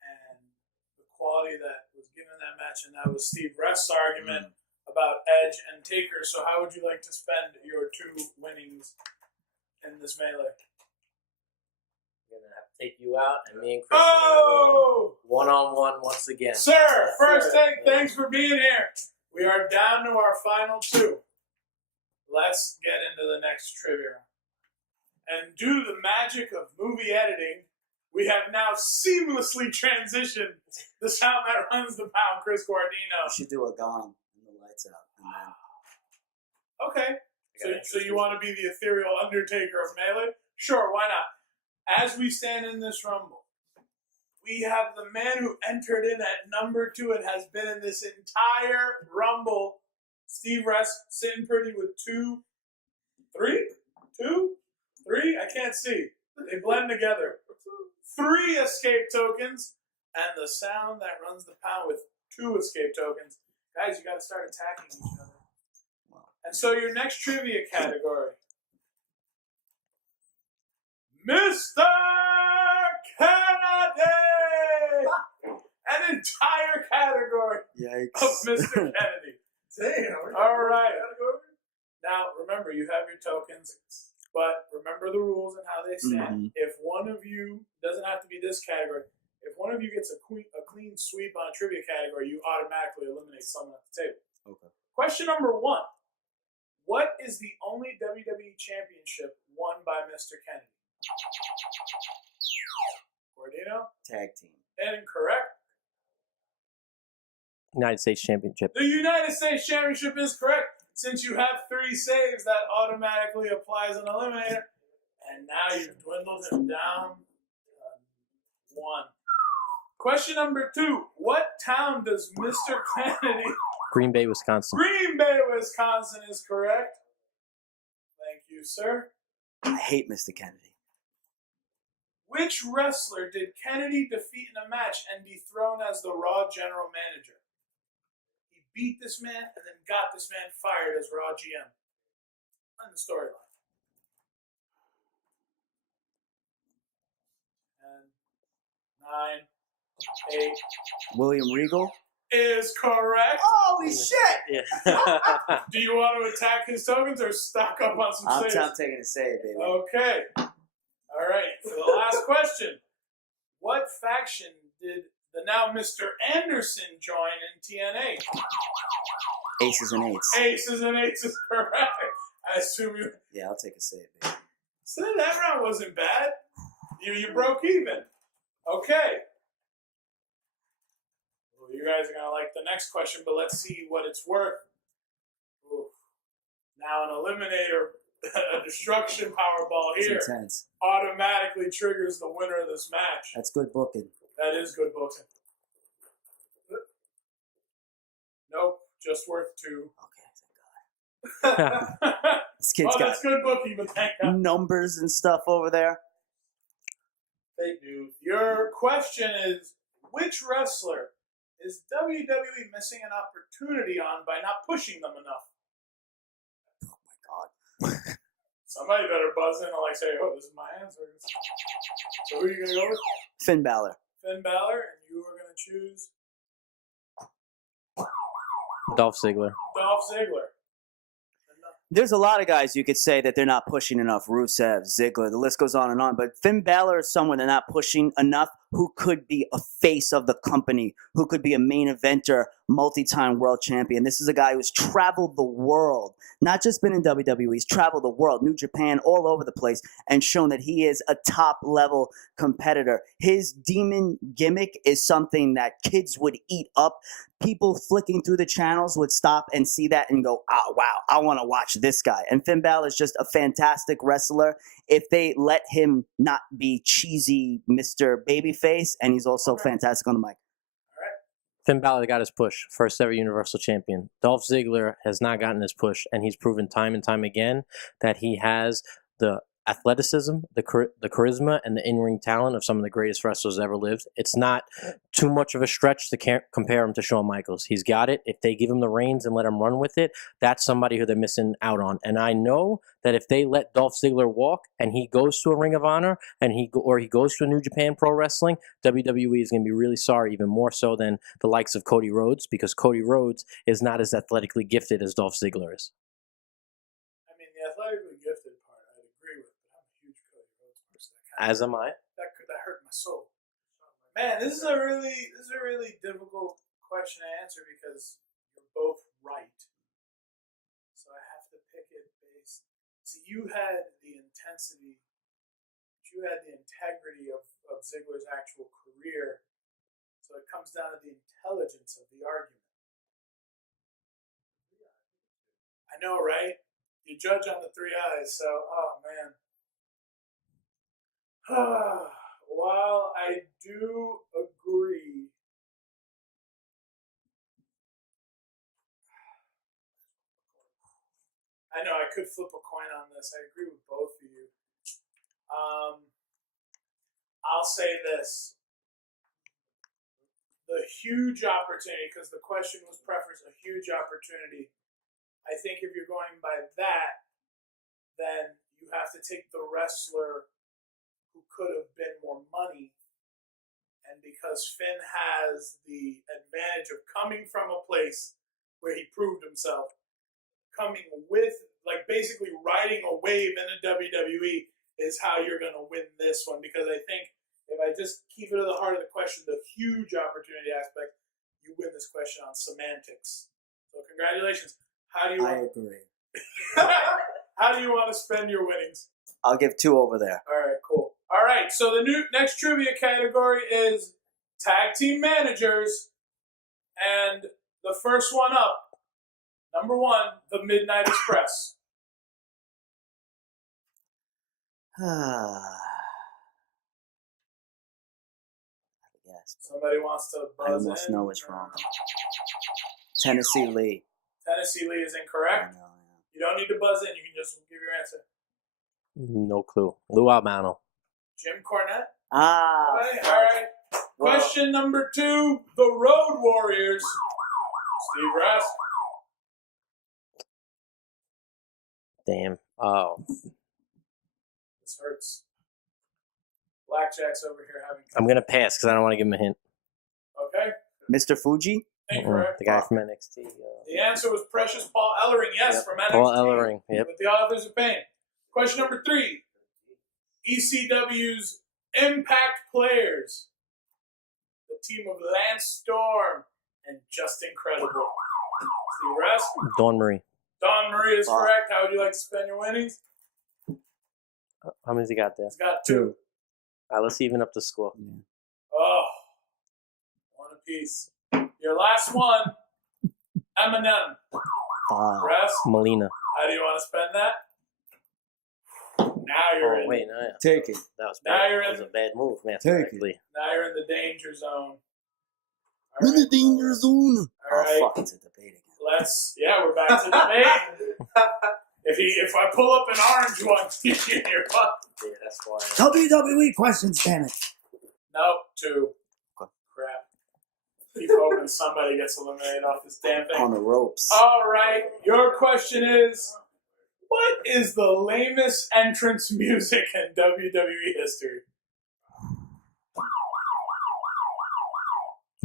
and the quality that was given that match, and that was Steve Rest's argument about Edge and Taker. So how would you like to spend your 2 winnings in this melee? We're going to have to take you out, and me and Chris are one-on-one once again. Sir, first take, thanks for being here. We are down to our final 2. Let's get into the next trivia. And due to the magic of movie editing, we have now seamlessly transitioned the sound that runs the pound, Chris Guardino. You should do a gong and the lights out. And then... Okay. So you want to be the ethereal Undertaker of Melee? Sure, why not? As we stand in this Rumble, we have the man who entered in at number 2 and has been in this entire Rumble, Steve Rest, sitting pretty with 2, 3? I can't see. They blend together. 3 escape tokens, and the sound that runs the pound with 2 escape tokens. Guys, you got to start attacking each other. And so your next trivia category, Mr. Kennedy! An entire category of Mr. Kennedy. Damn. All right. Now, remember, you have your tokens, but remember the rules and how they stand. If one of you, doesn't have to be this category, If one of you gets a clean sweep on a trivia category, you automatically eliminate someone at the table. Okay. Question number 1. What is the only WWE Championship won by Mr. Kennedy? Gordino? Tag team. Incorrect. United States Championship. The United States Championship is correct. Since you have 3 saves, that automatically applies an eliminator. And now you've dwindled him down to 1. Question number 2. What town does Mr. Kennedy... Green Bay, Wisconsin. Green Bay, Wisconsin is correct. Thank you, sir. I hate Mr. Kennedy. Which wrestler did Kennedy defeat in a match and dethrone as the Raw general manager? He beat this man and then got this man fired as Raw GM. On the storyline. 10, 9, 8 William Regal? is correct. Holy shit! Yeah. Do you want to attack his tokens or stock up on some I'm saves? taking a save, baby. Okay. All right. For the last question, what faction did the now Mr. Anderson join in TNA? Aces and eights. Aces and Eights is correct. I assume you. Yeah, I'll take a save, baby. So that round wasn't bad. You broke even. Okay. Well, you guys are gonna like the next question, but let's see what it's worth. Oof. Now an eliminator, a destruction powerball It's here intense. automatically triggers the winner of this match. That's good booking. That is good booking. Nope, just worth 2. Okay, thank God. This kid's Oh, got that's good booking, but thank God. numbers and stuff over there. They do. Your question is, which wrestler is WWE missing an opportunity on by not pushing them enough? Oh my God. Somebody better buzz in and like say, oh, this is my answer. So who are you going to go with? Finn Balor. Finn Balor, and you are going to choose Dolph Ziggler. Dolph Ziggler. There's a lot of guys you could say that they're not pushing enough. Rusev, Ziggler, the list goes on and on. But Finn Balor is someone they're not pushing enough who could be a face of the company, who could be a main eventer, multi-time world champion. This is a guy who's traveled the world, not just been in WWE, he's traveled the world, New Japan, all over the place, and shown that he is a top-level competitor. His demon gimmick is something that kids would eat up. People flicking through the channels would stop and see that and go, oh, wow, I want to watch this guy. And Finn Balor is just a fantastic wrestler if they let him not be cheesy Mr. Babyface, and he's also fantastic on the mic. Finn Balor got his push, first ever Universal Champion. Dolph Ziggler has not gotten his push, and he's proven time and time again that he has the athleticism, the charisma, and the in-ring talent of some of the greatest wrestlers ever lived. It's not too much of a stretch to compare him to Shawn Michaels. He's got it. If they give him the reins and let him run with it, that's somebody who they're missing out on. And I know that if they let Dolph Ziggler walk and he goes to a Ring of Honor and he goes to a New Japan Pro Wrestling, WWE is going to be really sorry, even more so than the likes of Cody Rhodes, because Cody Rhodes is not as athletically gifted as Dolph Ziggler is. I mean, the athletically gifted part, I'd agree with, but I'm a huge Cody Rhodes person. As am I. That hurt my soul. Man, this is a really difficult question to answer because you're both right. So I have to pick it based. See, you had the intensity, you had the integrity of Ziggler's actual career. So it comes down to the intelligence of the argument. I know, right? You judge on the 3 eyes, so, oh man. While I do agree, I know I could flip a coin on this. I agree with both of you. I'll say this. The huge opportunity, because the question was preference, a huge opportunity. I think if you're going by that, then you have to take the wrestler who could have been more money. And because Finn has the advantage of coming from a place where he proved himself, coming with, like basically riding a wave in the WWE is how you're going to win this one. Because I think if I just keep it to the heart of the question, the huge opportunity aspect. You win this question on semantics. So congratulations. How do you I want, agree. how do you want to spend your winnings? I'll give 2 over there. All right, cool. All right, so the next trivia category is tag team managers, and the first one up, number 1, the Midnight Express. Yes, Somebody wants to I buzz almost in? know it's wrong. Tennessee Lee. Tennessee Lee is I incorrect. know, You don't need to buzz in. You can just give your answer. No clue. Lou Albano. Jim Cornette. Ah. All right. Well, Question number 2, the Road Warriors. Steve Rask. Damn. Oh. This hurts. Blackjack's over here having. I'm going to pass because I don't want to give him a hint. Okay. Mr. Fuji? Incorrect. The guy from NXT. The answer was Precious Paul Ellering. Yes, Yep. from NXT. Paul Ellering. Yep. With the Authors of Pain. Question number 3. ECW's Impact Players. The team of Lance Storm and Just Incredible. Steve Rask. Dawn Marie. Don Marie is correct. How would you like to spend your winnings? How many's he got there? He's got 2. All right, let's even up the score. Oh, 1 apiece. Your last one, Eminem. Rask, Melina. how do you want to spend that? Now you're in. Wait, no, yeah. Take it. That was Now bad. you're That was in. a bad move, mathematically. Now you're in the danger zone. All In the right. danger zone. All right. Oh, fuck, it's a debate again. We're back to debate. If I pull up an orange one, you're fucked. Yeah, that's why. WWE questions, damn it. Nope, 2. Okay. Crap. Keep hoping somebody gets eliminated off this damn thing. On the ropes. All right, your question is, what is the lamest entrance music in WWE history?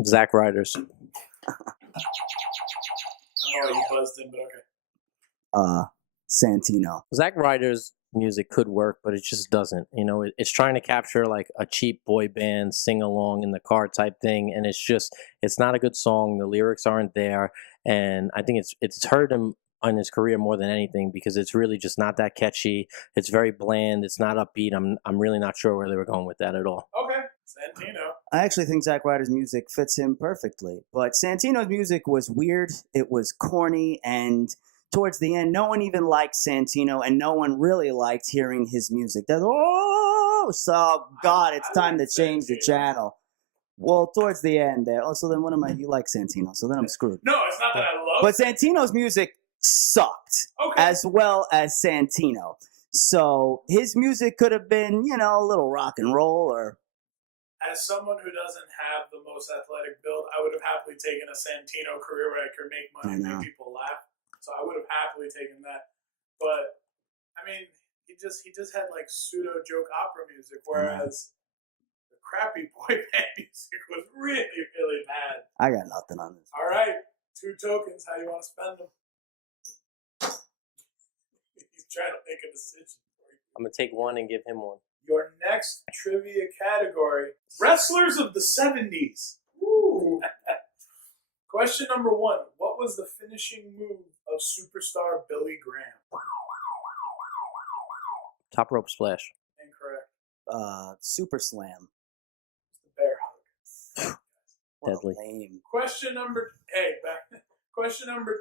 Zack Ryder's. I don't know why you buzzed in, but okay. Santino. Zack Ryder's music could work, but it just doesn't. You know, it's trying to capture like a cheap boy band sing along in the car type thing, and it's not a good song. The lyrics aren't there, and I think it's hurt him on his career more than anything because it's really just not that catchy. It's very bland. It's not upbeat. I'm really not sure where they were going with that at all. Okay, Santino. I actually think Zack Ryder's music fits him perfectly, but Santino's music was weird. It was corny, and towards the end, no one even liked Santino, and no one really liked hearing his music. So God, it's time to change the channel. Well, towards the end, there. Oh, so then what am I? You like Santino, so then I'm screwed. No, it's not that I love. But Santino's music sucked, Okay. as well as Santino. So his music could have been, a little rock and roll, or As someone who doesn't have the most athletic build, I would have happily taken a Santino career where I could make money and make people laugh. So I would have happily taken that. But I mean, he just had like pseudo joke opera music, whereas the crappy boy band music was really, really bad. I got nothing on this. All right, 2 tokens. How do you want to spend them? He's trying to make a decision for you. I'm gonna take 1 and give him 1. Your next trivia category: wrestlers of the 70s. Woo. Question number 1: what was the finishing move of superstar Billy Graham? Top rope splash. Incorrect. Super Slam. The bear hug. What Deadly. a lame. Question number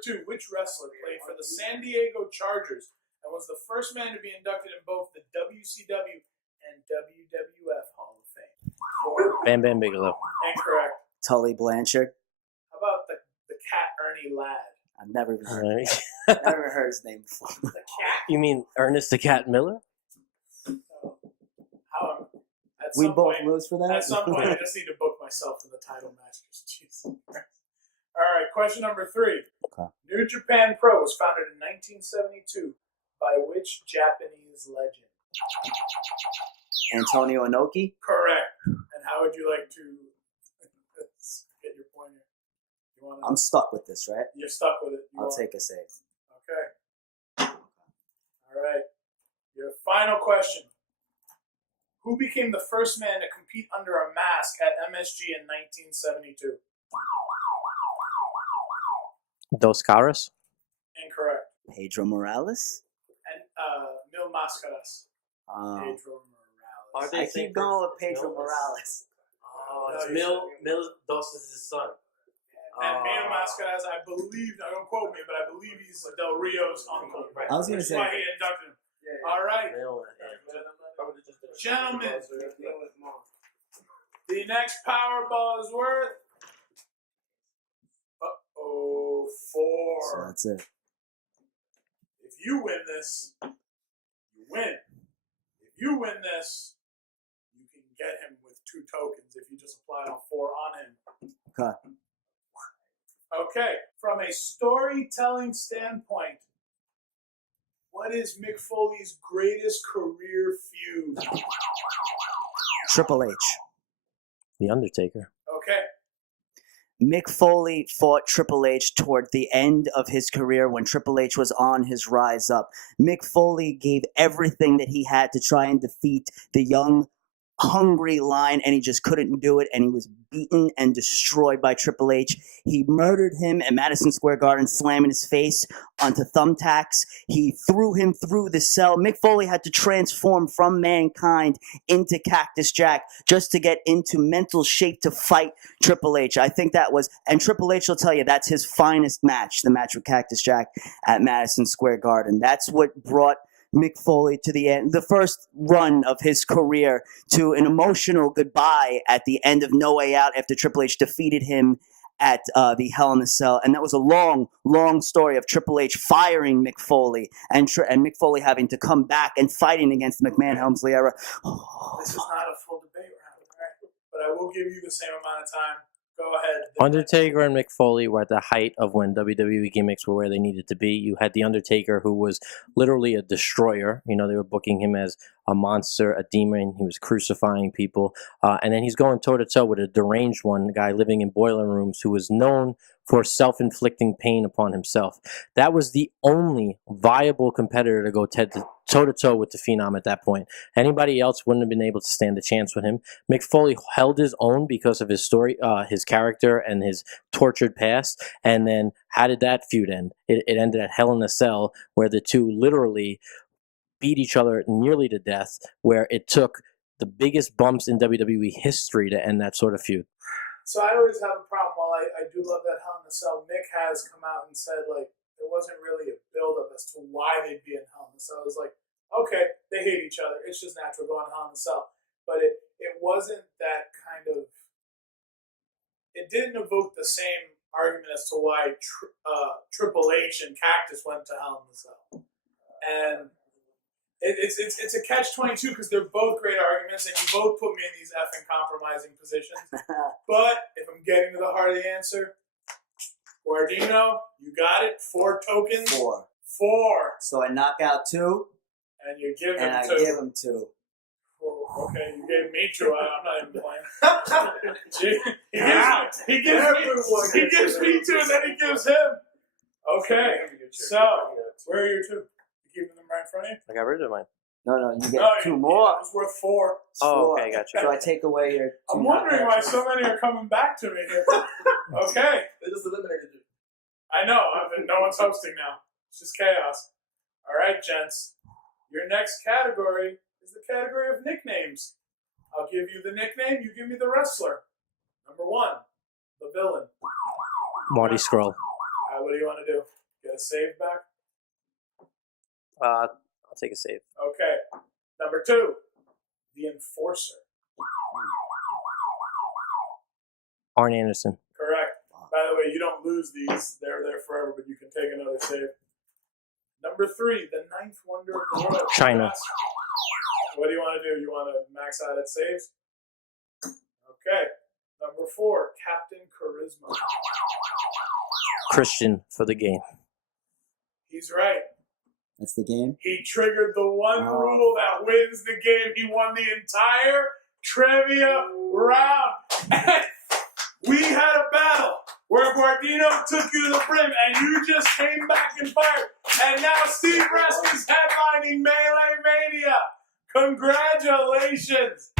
2: which wrestler played for the San Diego Chargers and was the first man to be inducted in both the WCW and WWF Hall of Fame? 4. Bam Bam Bigelow. Incorrect. Tully Blanchard. How about the cat Ernie Ladd? I've never All heard, right. never heard his name before. The cat. You mean Ernest the Cat Miller? How? At We some both point, lose for that? At some point, I just need to book myself in the title matches. Jeez. All right, question number 3. Okay. New Japan Pro was founded in 1972 by which Japanese legend? Antonio Inoki. Correct. And how would you like to get your point here? You want I'm stuck with this, right? You're stuck with it. I'll take a save. Okay. All right. Your final question. Who became the first man to compete under a mask at MSG in 1972? Dos Caras. Incorrect. Pedro Morales. And Mil Mascaras. Pedro Morales. I keep going with Pedro Morales. Oh, it's Mil Dos is his son. And Mil Mascaras, I believe, don't quote me, but I believe he's Del Rio's uncle. Right. I was going to That's say. why he inducted him. All right, gentlemen. The next Powerball is worth 4. So that's it. If you win this, you win. If you win this, you can get him with 2 tokens if you just apply all 4 on him. Okay. Okay, from a storytelling standpoint, what is Mick Foley's greatest career feud? Triple H. The Undertaker. Okay, Mick Foley fought Triple H toward the end of his career when Triple H was on his rise up. Mick Foley gave everything that he had to try and defeat the young, hungry Lion, and he just couldn't do it, and he was beaten and destroyed by Triple H. He murdered him at Madison Square Garden, slamming his face onto thumbtacks. He threw him through the cell. Mick Foley had to transform from Mankind into Cactus Jack just to get into mental shape to fight Triple H. I think that was, and Triple H will tell you that's his finest match, the match with Cactus Jack at Madison Square Garden. That's what brought Mick Foley to the end, the first run of his career, to an emotional goodbye at the end of No Way Out after Triple H defeated him at the Hell in a Cell. And that was a long, long story of Triple H firing Mick Foley and Mick Foley having to come back and fighting against the McMahon-Helmsley era. this is not a full debate round, right? But I will give you the same amount of time. Go ahead. Undertaker and Mick Foley were at the height of when WWE gimmicks were where they needed to be. You had The Undertaker, who was literally a destroyer. You know, they were booking him as a monster, a demon. He was crucifying people. And then he's going toe-to-toe with a deranged one, a guy living in boiler rooms who was known for self-inflicting pain upon himself. That was the only viable competitor to go toe-to-toe with the Phenom at that point. Anybody else wouldn't have been able to stand a chance with him. Mick Foley held his own because of his story, his character, and his tortured past. And then how did that feud end? It ended at Hell in a Cell, where the two literally beat each other nearly to death, where it took the biggest bumps in WWE history to end that sort of feud. So I always have a problem. While I do love that Hell in a Cell, Mick has come out and said, like, there wasn't really a build-up as to why they'd be in Hell in a Cell. It was like, okay, they hate each other. It's just natural going to Hell in a Cell. But it wasn't that kind of... It didn't evoke the same argument as to why Triple H and Cactus went to Hell in a Cell. And it's a catch-22 because they're both great arguments, and you both put me in these effing compromising positions. But if I'm getting to the heart of the answer, Guardino, you got it. 4 tokens. 4. 4. So I knock out 2, And you give him and I 2. give him 2. Oh, okay, you gave me 2. I'm not even playing. He gives me 2, and then he gives him. Okay, so where are your 2? You keeping them right in front of you? I got rid of mine. No, you get 2 more. It's worth 4. Oh, okay, gotcha. So I take away your 2 I'm wondering why so many are coming back to me here. Okay. They just eliminated you. I know. No one's hosting now. It's just chaos. All right, gents. Your next category is the category of nicknames. I'll give you the nickname. You give me the wrestler. Number 1, the villain. Marty Scurll. What do you want to do? Get a save back? I'll take a save. Okay. Number 2, the enforcer. Arn Anderson. Correct. By the way, you don't lose these. They're there forever, but you can take another save. Number 3, the 9th wonder of the world. China. What do you want to do? You want to max out at saves? Okay. Number 4, Captain Charisma. Christian for the game. He's right. That's the game? He triggered the one rule that wins the game. He won the entire trivia round. And we had a battle where Guardino took you to the brim, and you just came back and fired. And now Steve Reskin's headlining Melee Mania. Congratulations!